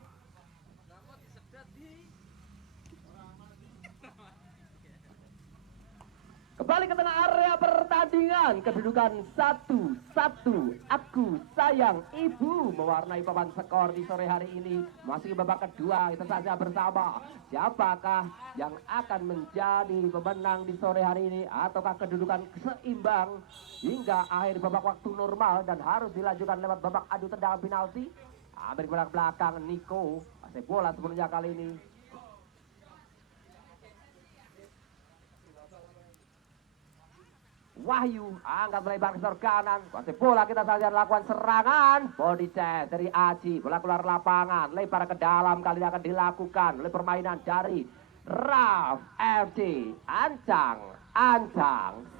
Kembali ke tengah area pertandingan, kedudukan 1-1. Aku sayang ibu mewarnai papan skor di sore hari ini. Masih babak kedua, kita saja bersama. Siapakah yang akan menjadi pemenang di sore hari ini, ataukah kedudukan seimbang hingga akhir babak waktu normal dan harus dilanjutkan lewat babak adu tendangan penalti. Ambil belakang Niko, masih bola sebenarnya kali ini. Wahyu angkat melebar ke sektor kanan. Kuasai bola kita saja lakukan serangan. Body chest dari Aji. Bola keluar lapangan. Lebar ke dalam kali ini akan dilakukan oleh permainan dari Raf FC. Ancang.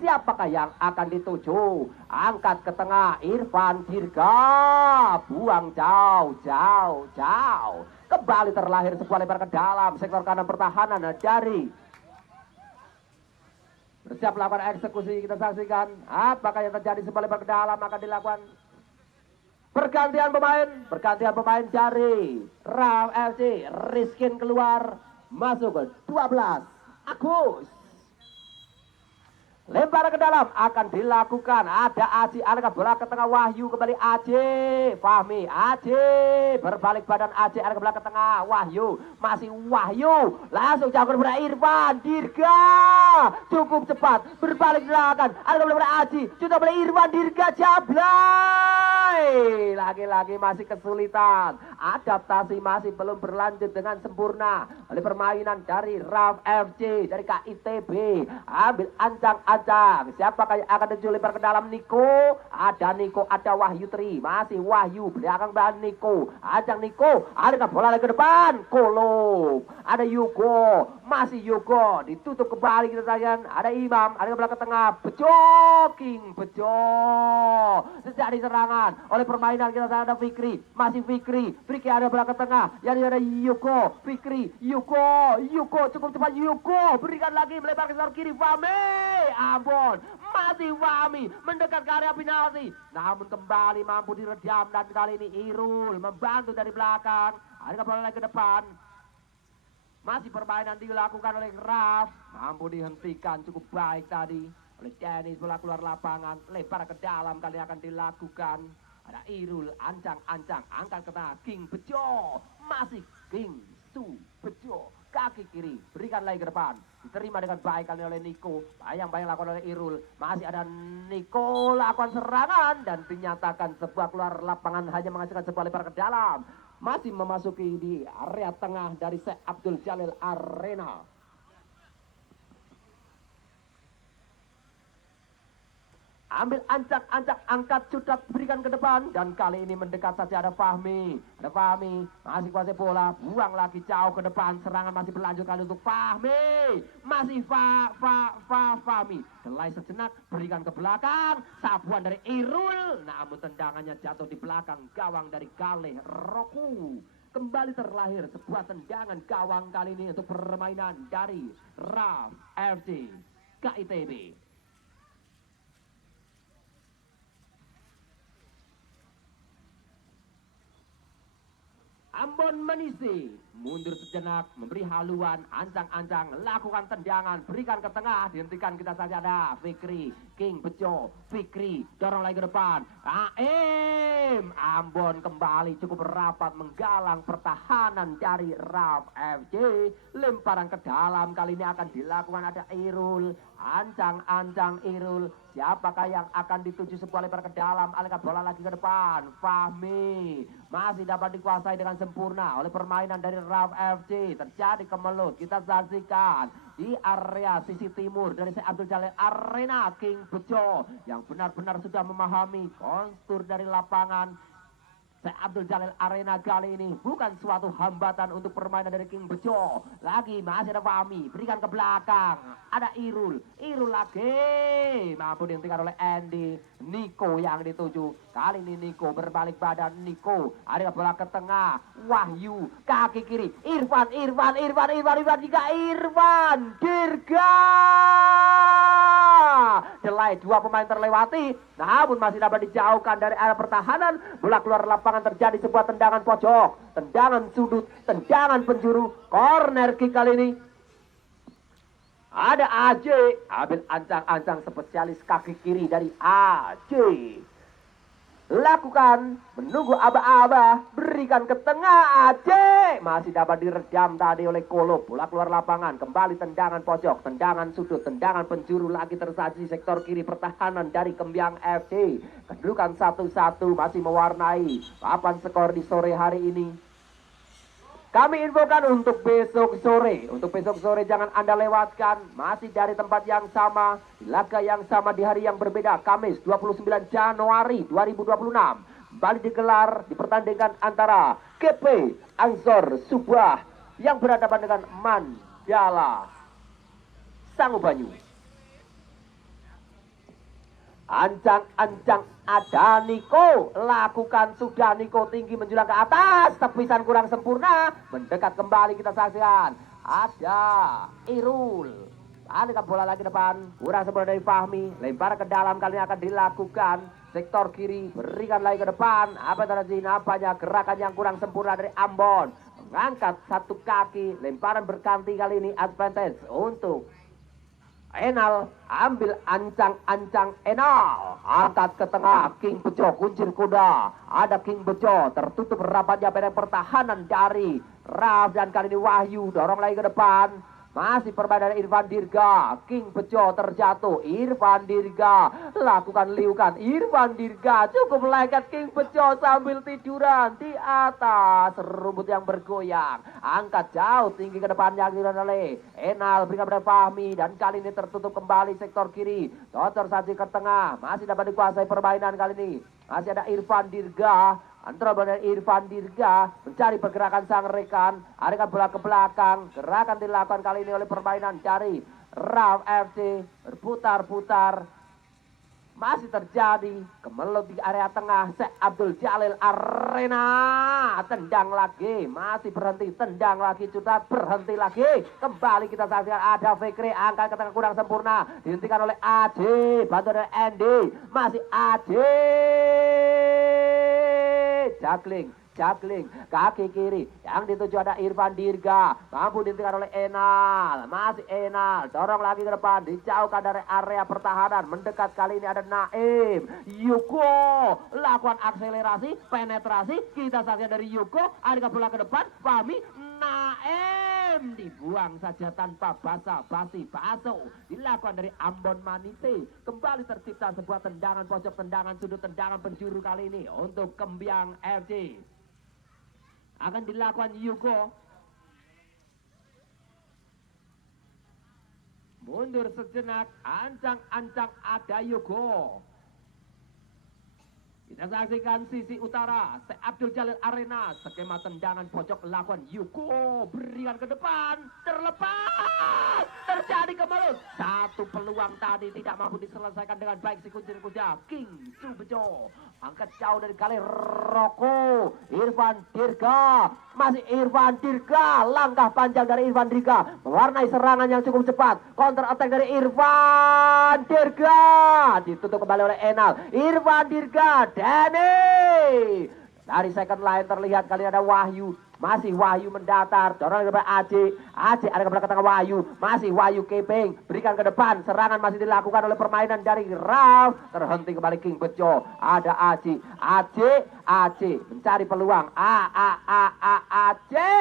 Siapakah yang akan dituju? Angkat ke tengah. Irfan Dirga. Buang jauh. Kembali terlahir sebuah lebar ke dalam sektor kanan pertahanan dari bersiap melakukan eksekusi. Kita saksikan apakah yang terjadi. Sebuah lebar ke dalam akan dilakukan pergantian pemain dari Raf FC. Rizkin keluar, masuk ke 12 Agus. Lempar ke dalam akan dilakukan. Ada Aji, angkat bola ke tengah. Wahyu kembali Aji. Fahmi Aji. Berbalik badan Aji, angkat bola ke tengah. Wahyu, masih Wahyu. Langsung jauh kepada Irfan Dirga. Cukup cepat. Berbalik belakang. Angkat bola kepada Aji. Sudah boleh Irfan Dirga jablay. Lagi-lagi masih kesulitan. Adaptasi masih belum berlanjut dengan sempurna oleh permainan dari Raf FC, dari KITB. Ambil ancang. Siapakah yang akan dituju lebar ke dalam? Niko. Ada Niko, ada Wahyu Tri. Masih Wahyu. Belakang belakang Niko. Ajang Niko. Ada bola lagi ke depan. Kolom. Ada Yugo. Masih Yugo. Ditutup kembali kita sayang. Ada Imam. Ada bola ke tengah. Bejo. Terjadi serangan oleh permainan kita sayang. Ada Fikri. Masih Fikri. Fikri ada bola ke tengah. Yang ada Yugo. Fikri. Yugo. Cukup cepat Yugo. Berikan lagi melebar ke sebelah kiri. Fame. Ambon, masih Fahmi mendekat ke area penalti, namun kembali mampu diredam dan kali ini Irul membantu dari belakang. Ada bola lagi ke depan. Masih permainan dilakukan oleh Raf, mampu dihentikan cukup baik tadi oleh Dennis. Bola keluar lapangan, lebar ke dalam kali akan dilakukan. Ada Irul, ancang, angkat ke tengah. King Bejo, masih King Su Bejo. Kaki kiri, berikan lagi ke depan. Diterima dengan baik kali oleh Niko. Bayang-bayang lakukan oleh Irul. Masih ada Niko lakukan serangan. Dan dinyatakan sebuah keluar lapangan hanya menghasilkan sebuah lebar ke dalam. Masih memasuki di area tengah dari Syekh Abdul Jalil Arena. Ambil ancak, angkat, cudak, berikan ke depan. Dan kali ini mendekat saja ada Fahmi. Masih kuasai bola. Buang lagi jauh ke depan. Serangan masih berlanjut kali untuk Fahmi. Masih Fahmi. Selai sejenak, berikan ke belakang. Sabuan dari Irul. Namun tendangannya jatuh di belakang gawang dari Galeh Roku. Kembali terlahir sebuah tendangan gawang kali ini untuk permainan dari Raf FC KITB. Ambon Manisi mundur sejenak, memberi haluan, ancang, lakukan tendangan, berikan ke tengah, dihentikan kita saja ada Fikri, King Bejo, Fikri, dorong lagi ke depan, Aim, Ambon kembali cukup rapat menggalang pertahanan dari Raf FC, lemparan ke dalam kali ini akan dilakukan ada Irul, ancang Irul. Siapakah yang akan dituju sebuah lebar ke dalam? Angkat bola lagi ke depan. Fahmi masih dapat dikuasai dengan sempurna oleh permainan dari Raf FC. Terjadi kemelut. Kita saksikan di area sisi timur dari Syekh Abdul Jalil Arena. King Bejo yang benar-benar sudah memahami kontur dari lapangan. Syekh Abdul Jalil Arena kali ini bukan suatu hambatan untuk permainan dari King Bejo. Lagi masih ada Fahmi, berikan ke belakang. Ada Irul lagi. Mampu dihentikan oleh Andy. Niko yang dituju. Kali ini Niko berbalik badan. Niko ada bola ke tengah. Wahyu kaki kiri. Irfan jika Irfan Dirga. Delay dua pemain terlewati, namun masih dapat dijauhkan dari area pertahanan. Bola keluar lapangan, terjadi sebuah tendangan pojok, tendangan sudut, tendangan penjuru, corner kick kali ini. Ada AJ, ambil ancang spesialis kaki kiri dari AJ. Lakukan, menunggu aba-aba, berikan ke tengah AJ. Masih dapat diredam tadi oleh Kolo. Bola keluar lapangan, kembali tendangan pojok, tendangan sudut, tendangan penjuru lagi tersaji sektor kiri pertahanan dari Kembyang FC. Kedudukan 1-1 masih mewarnai papan skor di sore hari ini. Kami infokan untuk besok sore. Untuk besok sore jangan Anda lewatkan. Masih dari tempat yang sama, di laga yang sama di hari yang berbeda. Kamis 29 Januari 2026. Kembali digelar, dipertandingkan antara GP Ansor Subah yang berhadapan dengan Mandala Sangubanyu. Ancang-ancang ada Niko, lakukan sudah Niko tinggi menjulang ke atas, tepisan kurang sempurna, mendekat kembali kita saksikan. Ada Irul, alihkan bola lagi depan, kurang sempurna dari Fahmi, lempar ke dalam kali ini akan dilakukan. Sektor kiri, berikan lagi ke depan, apa namanya gerakan yang kurang sempurna dari Ambon. Mengangkat satu kaki, lemparan berganti kali ini advantage untuk Enal, ambil ancang-ancang Enal, angkat ke tengah, King Bejo, kuncir kuda, ada King Bejo, tertutup rapatnya pada pertahanan dari Raf, dan kali ini Wahyu, dorong lagi ke depan, masih permainan Irfan Dirga, King Bejo terjatuh, Irfan Dirga, lakukan liukan, Irfan Dirga, cukup lengket King Bejo sambil tiduran di atas rumput yang bergoyang, angkat jauh, tinggi ke depan yang dilakukan oleh Enal, berikan pada Fahmi, dan kali ini tertutup kembali sektor kiri, Doctor saji ke tengah, masih dapat dikuasai permainan kali ini, masih ada Irfan Dirga, antara benar Irfan Dirga mencari pergerakan sang rekan, arahkan bola ke belakang, gerakan dilakukan kali ini oleh permainan dari Raf FC, berputar-putar, masih terjadi kemelut di area tengah. Syekh Abdul Jalil Arena, tendang lagi, masih berhenti, tendang lagi, Cutat, berhenti lagi, kembali kita saksikan ada Fikri, angkat ke tengah kurang sempurna, dihentikan oleh Aji, bantu dari Andy, masih Aji, juggling, kaki kiri yang dituju ada Irfan Dirga, mampu dihentikan oleh Enal, masih Enal, dorong lagi ke depan, dijauhkan dari area pertahanan, mendekat kali ini ada Naim, Yuko, lakukan akselerasi, penetrasi, kita saksikan dari Yuko, ada bola ke depan, Fahmi, Naim, dibuang saja tanpa basa-basi, dilakukan dari Ambon Manite, kembali tercipta sebuah tendangan pojok, tendangan sudut, tendangan penjuru kali ini untuk Kembyang FC. Akan dilakukan Yugo, mundur sejenak, ancang-ancang ada Yugo. Kita saksikan sisi utara, Syekh Abdul Jalil Arena, skema tendangan pojok lakukan Yugo, berikan ke depan, terlepas, terjadi kemelut. Satu peluang tadi tidak mampu diselesaikan dengan baik si kuncir kuda, King Subejo, angkat jauh dari kali Roko, Irfan Dirga, masih Irfan Dirga, langkah panjang dari Irfan Dirga, mewarnai serangan yang cukup cepat, counter attack dari Irfan Dirga, ditutup kembali oleh Enal, Irfan Dirga, Denny, dari second line terlihat kali ada Wahyu, masih Wahyu mendatar, dorong ke depan Aji, ada ke belakang Wahyu, masih Wahyu keping, berikan ke depan, serangan masih dilakukan oleh permainan dari Ralph, terhenti kembali King Bejo, ada Aji, mencari peluang, Aji,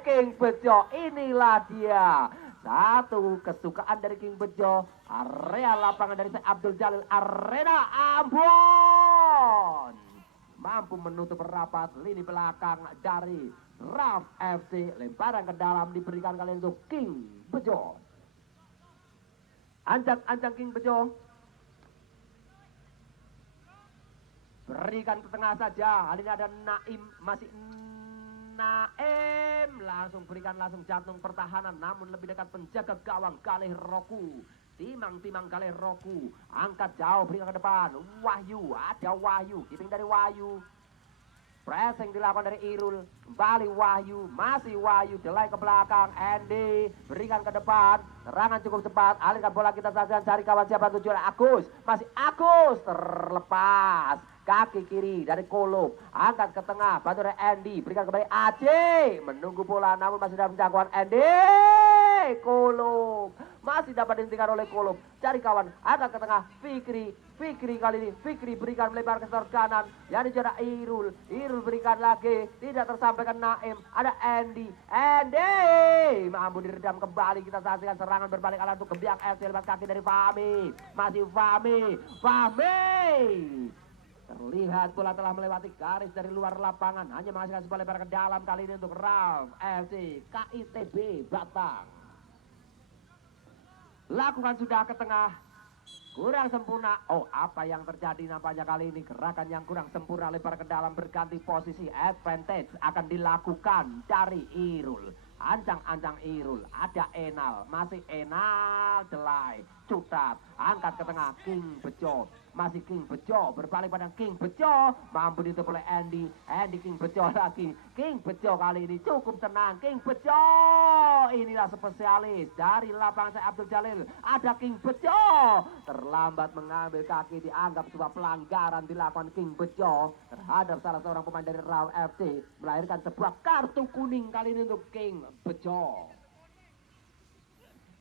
King Bejo, inilah dia, satu kesukaan dari King Bejo, area lapangan dari Syekh Abdul Jalil Arena Ambon, mampu menutup rapat lini belakang dari Raf FC, lemparan ke dalam diberikan kali untuk King Bejo, ancang King Bejo, berikan ke tengah saja, kali ini ada Naim, masih Naim, langsung berikan langsung jantung pertahanan, namun lebih dekat penjaga gawang Galih Roku, timang Galih Roku, angkat jauh, berikan ke depan, Wahyu, ada Wahyu, keeping dari Wahyu, pressing dilakukan dari Irul, kembali Wahyu, masih Wahyu, delay ke belakang, Andy, berikan ke depan, serangan cukup cepat, alihkan bola kita saksikan, cari kawan siapa tujuan, Agus, masih Agus, terlepas, kaki kiri dari Kolom, angkat ke tengah, bantu dari Andy, berikan kembali Aceh, menunggu bola namun masih dalam jangkauan Andy, Kolom, masih dapat dihentikan oleh Kolom, cari kawan, angkat ke tengah, Fikri kali ini, Fikri berikan melebar ke sektor kanan, yang dijaga Irul berikan lagi, tidak tersampaikan Naim, ada Andy, mampu diredam kembali, kita saksikan serangan berbalik arah untuk Kembyang FC, lepas kaki dari Fahmi, masih Fahmi, Terlihat bola telah melewati garis dari luar lapangan, hanya menghasilkan sebuah lebar ke dalam kali ini untuk Ralf FC KITB Batang. Lakukan sudah ke tengah, kurang sempurna. Oh, apa yang terjadi nampaknya kali ini gerakan yang kurang sempurna, lebar ke dalam berganti posisi. Advantage akan dilakukan dari Irul. Ancang-ancang Irul, ada Enal, masih Enal, Delay, Cutat, angkat ke tengah, King Bejo, masih King Bejo, berbalik pada King Bejo, mampu ditutup oleh Andy King Bejo lagi, King Bejo kali ini cukup tenang, King Bejo, inilah spesialis dari lapangan saya Abdul Jalil, ada King Bejo, terlambat mengambil kaki, dianggap sebuah pelanggaran dilakukan King Bejo terhadap salah seorang pemain dari Ralf FC, melahirkan sebuah kartu kuning kali ini untuk King Bejo.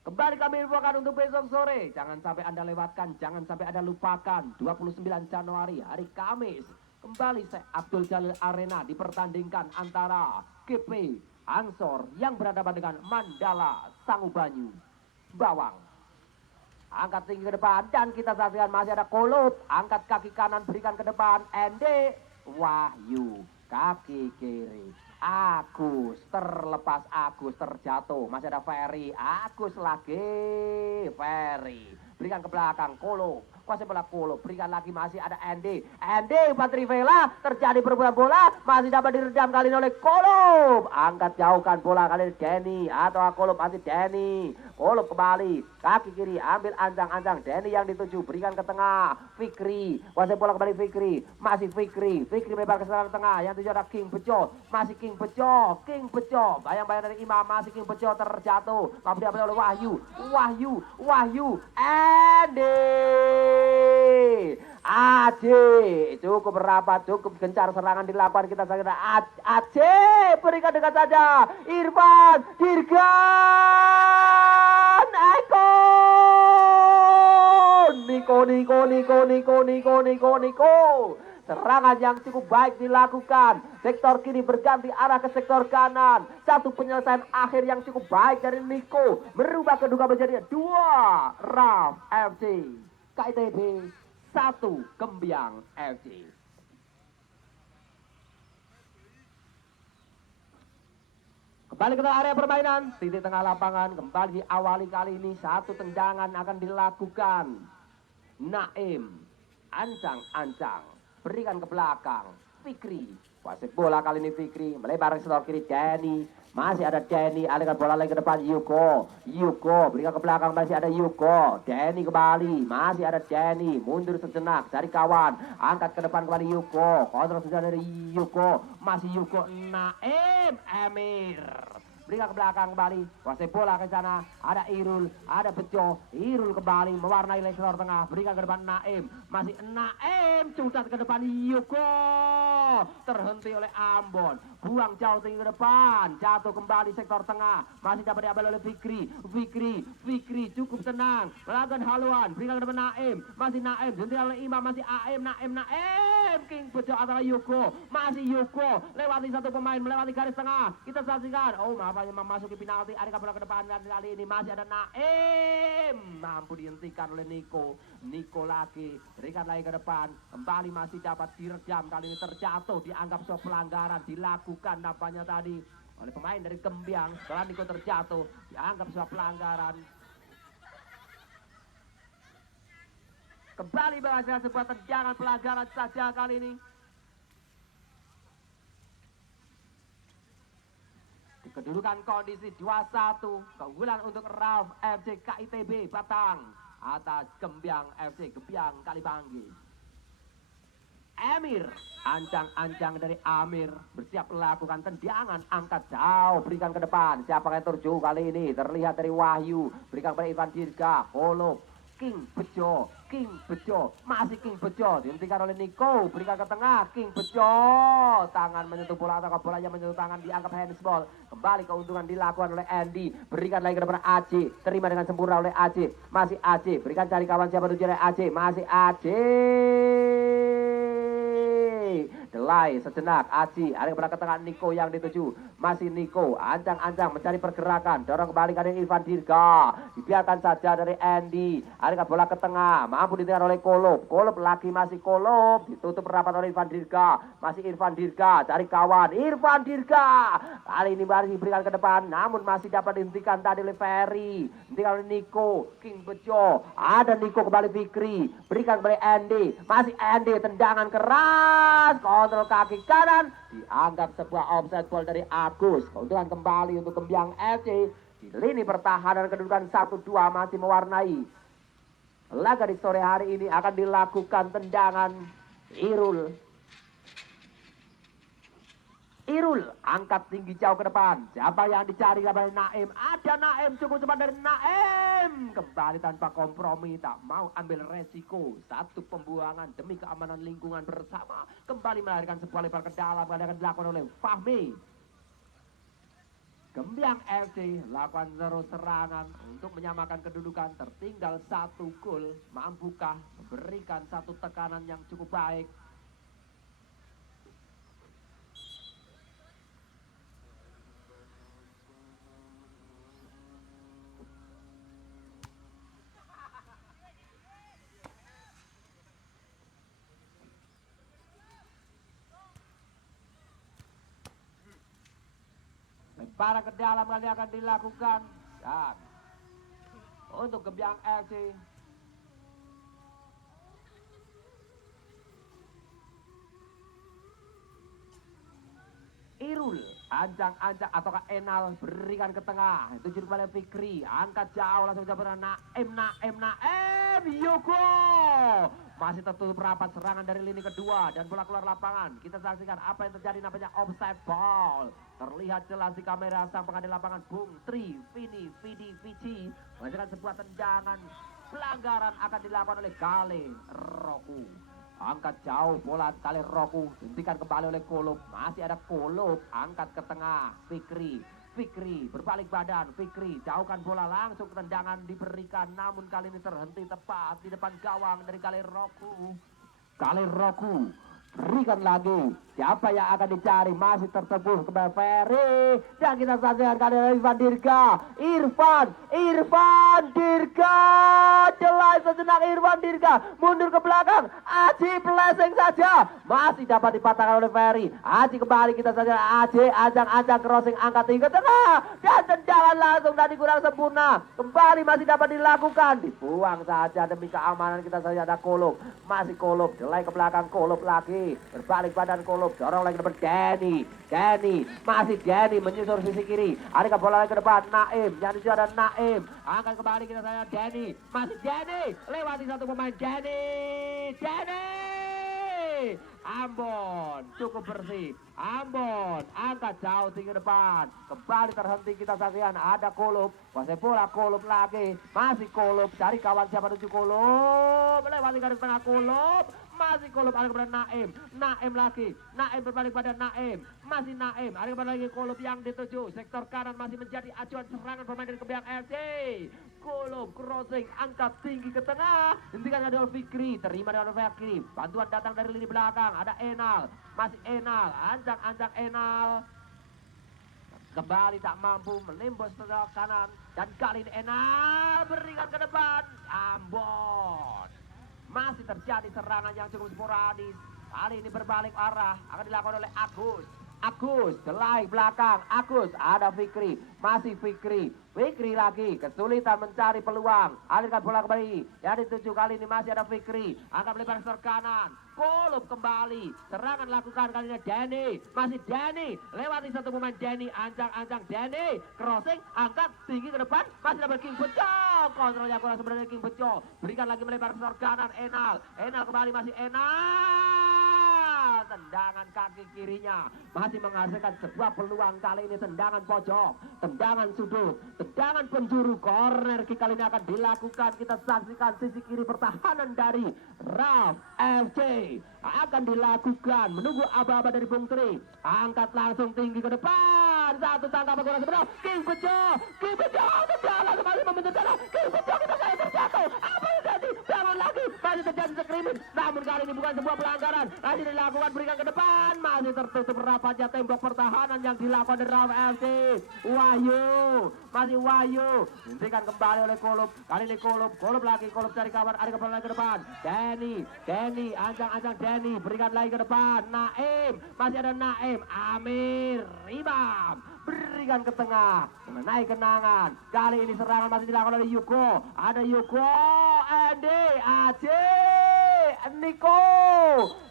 Kembali kami infokan untuk besok sore. Jangan sampai Anda lewatkan, jangan sampai Anda lupakan. 29 Januari hari Kamis. Kembali saya Abdul Jalil Arena dipertandingkan antara GP Ansor yang berhadapan dengan Mandala Sangubanyu Bawang. Angkat tinggi ke depan dan kita saksikan masih ada Kolup. Angkat kaki kanan berikan ke depan. Ende Wahyu. Kaki kiri Agus terlepas, Agus terjatuh, masih ada Ferry, Agus lagi, Ferry berikan ke belakang, Kolo, kuasai bola Kolo, berikan lagi, masih ada Andy Patrivela, terjadi perebutan bola, masih dapat diredam kali ini oleh Kolo, angkat jauhkan bola kali ini Denny, atau Kolo masih Denny, Kolo kembali, kaki kiri, ambil ancang-ancang, Denny yang dituju, berikan ke tengah, Fikri, kuasai bola kembali Fikri, masih Fikri melebar ke sebelah tengah, yang tujuh ada King Bejo, masih King Bejo, bayang-bayang dari Imam, masih King Bejo terjatuh, mampu diambil oleh Wahyu, Andy, Aceh, cukup rapat, cukup gencar serangan dilakukan, kita saksikan Aceh, berikan dekat saja, Irfan, Dirgan, Eko, Niko. Serangan yang cukup baik dilakukan. Sektor kiri berganti arah ke sektor kanan. Satu penyelesaian akhir yang cukup baik dari Niko. Merubah kedua menjadi 2. Ralf FC KITB 1 Gembiang FC. Kembali ke area permainan, titik tengah lapangan kembali diawali kali ini. Satu tendangan akan dilakukan. Naim, ancang-ancang, berikan ke belakang, Fikri, wasit bola kali ini Fikri, melebar ke setor kiri Denny, masih ada Denny, alihkan bola lagi ke depan Yuko, berikan ke belakang, masih ada Yuko, Denny kembali, masih ada Denny, mundur sejenak, cari kawan, angkat ke depan kembali Yuko, kontrol sudah dari Yuko, masih Yuko, Naim, Emir, berikan ke belakang kembali, wasit bola ke sana, ada Irul, ada Bejo, Irul kembali mewarnai sektor tengah, berikan ke depan Naim, masih Naim, cutat ke depan Yuko, terhenti oleh Ambon, buang jauh tinggi ke depan, jatuh kembali sektor tengah, masih dapat diambil oleh Fikri, cukup tenang, melakukan haluan, berikan ke depan Naim, masih Naim, dihentikan oleh Imam, masih Naim, King Bejo antara Yuko, masih Yuko, lewati satu pemain, melewati garis tengah, kita saksikan, oh maaf, memasuki penalti, ada bola ke depan kali ini masih ada Naim, mampu dihentikan oleh Niko lagi, berikan lagi ke depan, kembali masih dapat diredam, kali ini terjatuh, dianggap sebuah pelanggaran dilakukan nampaknya tadi oleh pemain dari Gembiang. Setelah Niko terjatuh, dianggap sebuah pelanggaran. Kembali menghasilkan sebuah tendangan pelanggaran saja kali ini. Kedudukan kondisi 2-1, keunggulan untuk Ralf FC KITB Batang atas Gembiang FC Gembiang Kalibanggi. Emir, ancang-ancang dari Amir, bersiap melakukan tendangan, angkat jauh, berikan ke depan. Siapa yang terjun kali ini? Terlihat dari Wahyu, berikan kepada Ivan Dirga, Holop, King Bejo, masih King Bejo, dihentikan oleh Niko, berikan ke tengah, King Bejo, tangan menyentuh bola atau bolanya menyentuh tangan, dianggap handsball, kembali keuntungan dilakukan oleh Andy, berikan lagi kepada Aceh, terima dengan sempurna oleh Aceh, masih Aceh, berikan cari kawan siapa tujuan oleh Aceh, masih Aceh, Delay sejenak, Aji, ada kembali ke tengah Niko yang dituju. Masih Niko, ancang-ancang mencari pergerakan. Dorong kembali ke Irfan Dirga. Dibiarkan saja dari Andy. Ada bola ke tengah, mampu ditinggal oleh Kolob. Kolob lagi masih Kolob. Ditutup rapat oleh Irfan Dirga. Masih Irfan Dirga, cari kawan. Irfan Dirga. Kali ini baru diberikan ke depan, namun masih dapat dihentikan tadi oleh Ferry. Dihentikan oleh Niko, King Bejo. Ada Niko kembali Fikri. Berikan kembali Andy. Masih Andy, tendangan keras. Kontrol kaki kanan. Dianggap sebuah offside ball dari Agus. Keuntungan kembali untuk Gembyang FC. Di lini pertahanan kedudukan 1-2 masih mewarnai laga di sore hari ini. Akan dilakukan tendangan Irul. Irul angkat tinggi jauh ke depan. Siapa yang dicari kembali Naim? Ada Naim, cukup cepat dari Naim. Kembali tanpa kompromi, tak mau ambil resiko. Satu pembuangan demi keamanan lingkungan bersama. Kembali melahirkan sebuah lebar ke dalam. Akan dilakukan oleh Fahmi. Gembyang FC lakukan terus serangan untuk menyamakan kedudukan. Tertinggal 1 gol. Mampukah memberikan satu tekanan yang cukup baik? Lemparan ke dalam kali akan dilakukan. Dan untuk Gembyang FC, Irul, ancang-ancang ataukah Enal berikan ke tengah. Itu jadi kembali Fikri, angkat jauh langsung jabatan Naim, Yoko. Masih tertutup rapat serangan dari lini kedua dan bola keluar lapangan. Kita saksikan apa yang terjadi, namanya offside ball. Terlihat jelas di kamera sang pengadil lapangan Bung Tri, Vini, Vidi, Vici. Menghasilkan sebuah tendangan pelanggaran akan dilakukan oleh Gale Roku. Angkat jauh bola Gale Roku, hentikan kembali oleh Kolob. Masih ada Kolob, angkat ke tengah Fikri berbalik badan. Fikri jauhkan bola, langsung tendangan diberikan, namun kali ini terhenti tepat di depan gawang dari Gale Roku. Berikan lagi. Siapa yang akan dicari? Masih tertebus kembali Ferry. Dan kita saksikan kali Irfan Dirga. Irfan Dirga. Delay sejenak Irfan Dirga. Mundur ke belakang. Aji peleseng saja. Masih dapat dipatahkan oleh Ferry. Aji kembali, kita saksikan Aji ancang-ancang crossing, angkat tinggi ke tengah. Dan tendangan langsung tadi kurang sempurna. Kembali masih dapat dilakukan. Dibuang saja demi keamanan. Kita saksikan ada Kolob. Masih Kolob. Delay ke belakang. Kolob lagi. Berbalik badan Kolob, dorong lagi ke depan Denny, masih Denny menyusur sisi kiri. Ada bola lagi ke depan Naim, yang di ada Naim. Angkat kembali kita saya Denny, masih Denny, lewati satu pemain Denny. Ambon cukup bersih. Ambon angkat jauh tinggi depan. Kembali terhenti, kita saksikan ada Kolob. Kuasai bola Kolob lagi. Masih Kolob, cari kawan siapa menuju Kolob. Melewati garis tengah Kolob. Masih Kolob, ada kepada Naim lagi. Naim berbalik pada Naim. Masih Naim, ada kepada lagi Kolob yang dituju. Sektor kanan masih menjadi acuan serangan pemain dari Gembyang FC. Kolob crossing, angkat tinggi ke tengah. Hentikan ada Fikri, terima dari Fikri. Bantuan datang dari lini belakang, ada Enal. Masih Enal, ancang-ancang Enal. Kembali tak mampu menembus sebelah kanan. Dan kali ini Enal berikan ke depan. Ambon. Masih terjadi serangan yang cukup sporadis. Kali ini berbalik arah, akan dilakukan oleh Agus, delay belakang. Agus, ada Fikri. Masih Fikri lagi, kesulitan mencari peluang. Alirkan bola kembali, yang dituju kali ini masih ada Fikri. Angkat melebar sektor kanan. Kolob kembali, serangan lakukan kali ini Denny. Masih Denny, lewati satu pemain Denny. Ancang-ancang Denny, crossing, angkat tinggi ke depan. Masih dapat King Bejo. Kontrolnya kurang sebenarnya King Bejo. Berikan lagi melebar sektor kanan Enal kembali, masih Enal. Tendangan kaki kirinya masih menghasilkan sebuah peluang. Kali ini tendangan pojok, tendangan sudut, tendangan penjuru. Corner kick kali ini akan dilakukan. Kita saksikan sisi kiri pertahanan dari Raf FC akan dilakukan. Menunggu aba-aba dari Bung Tri. Angkat langsung tinggi ke depan. Satu tangkapan bola sebenarnya King Bejo tendangan kembali membentuk tanah. King Bejo, kita saya terjatuh. Apa yang terjadi? bangun lagi, masih terjadi skrimmage, namun kali ini bukan sebuah pelanggaran, masih dilakukan, berikan ke depan, masih tertutup rapatnya tembok pertahanan yang dilakukan dari Rauf FC. Wahyu, masih Wahyu, dihentikan kembali oleh Kolup, kali ini Kolup lagi, Kolup cari kawan, ada kembali lagi ke depan, Denny, ancang Denny, berikan lagi ke depan, Naim, masih ada Naim, Amir, Imam, berikan ke tengah, mengenai kenangan, kali ini serangan masih dilakukan oleh Yuko, ada Yuko, Andi, Aceh, Niko,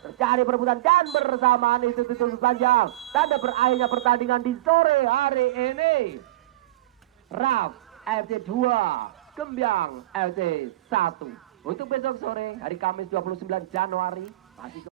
terjadi perebutan dan bersamaan itu tutup panjang, tanda berakhirnya pertandingan di sore hari ini. Rauf FC 2, Gembyang FC 1. Untuk besok sore hari Kamis 29 Januari masih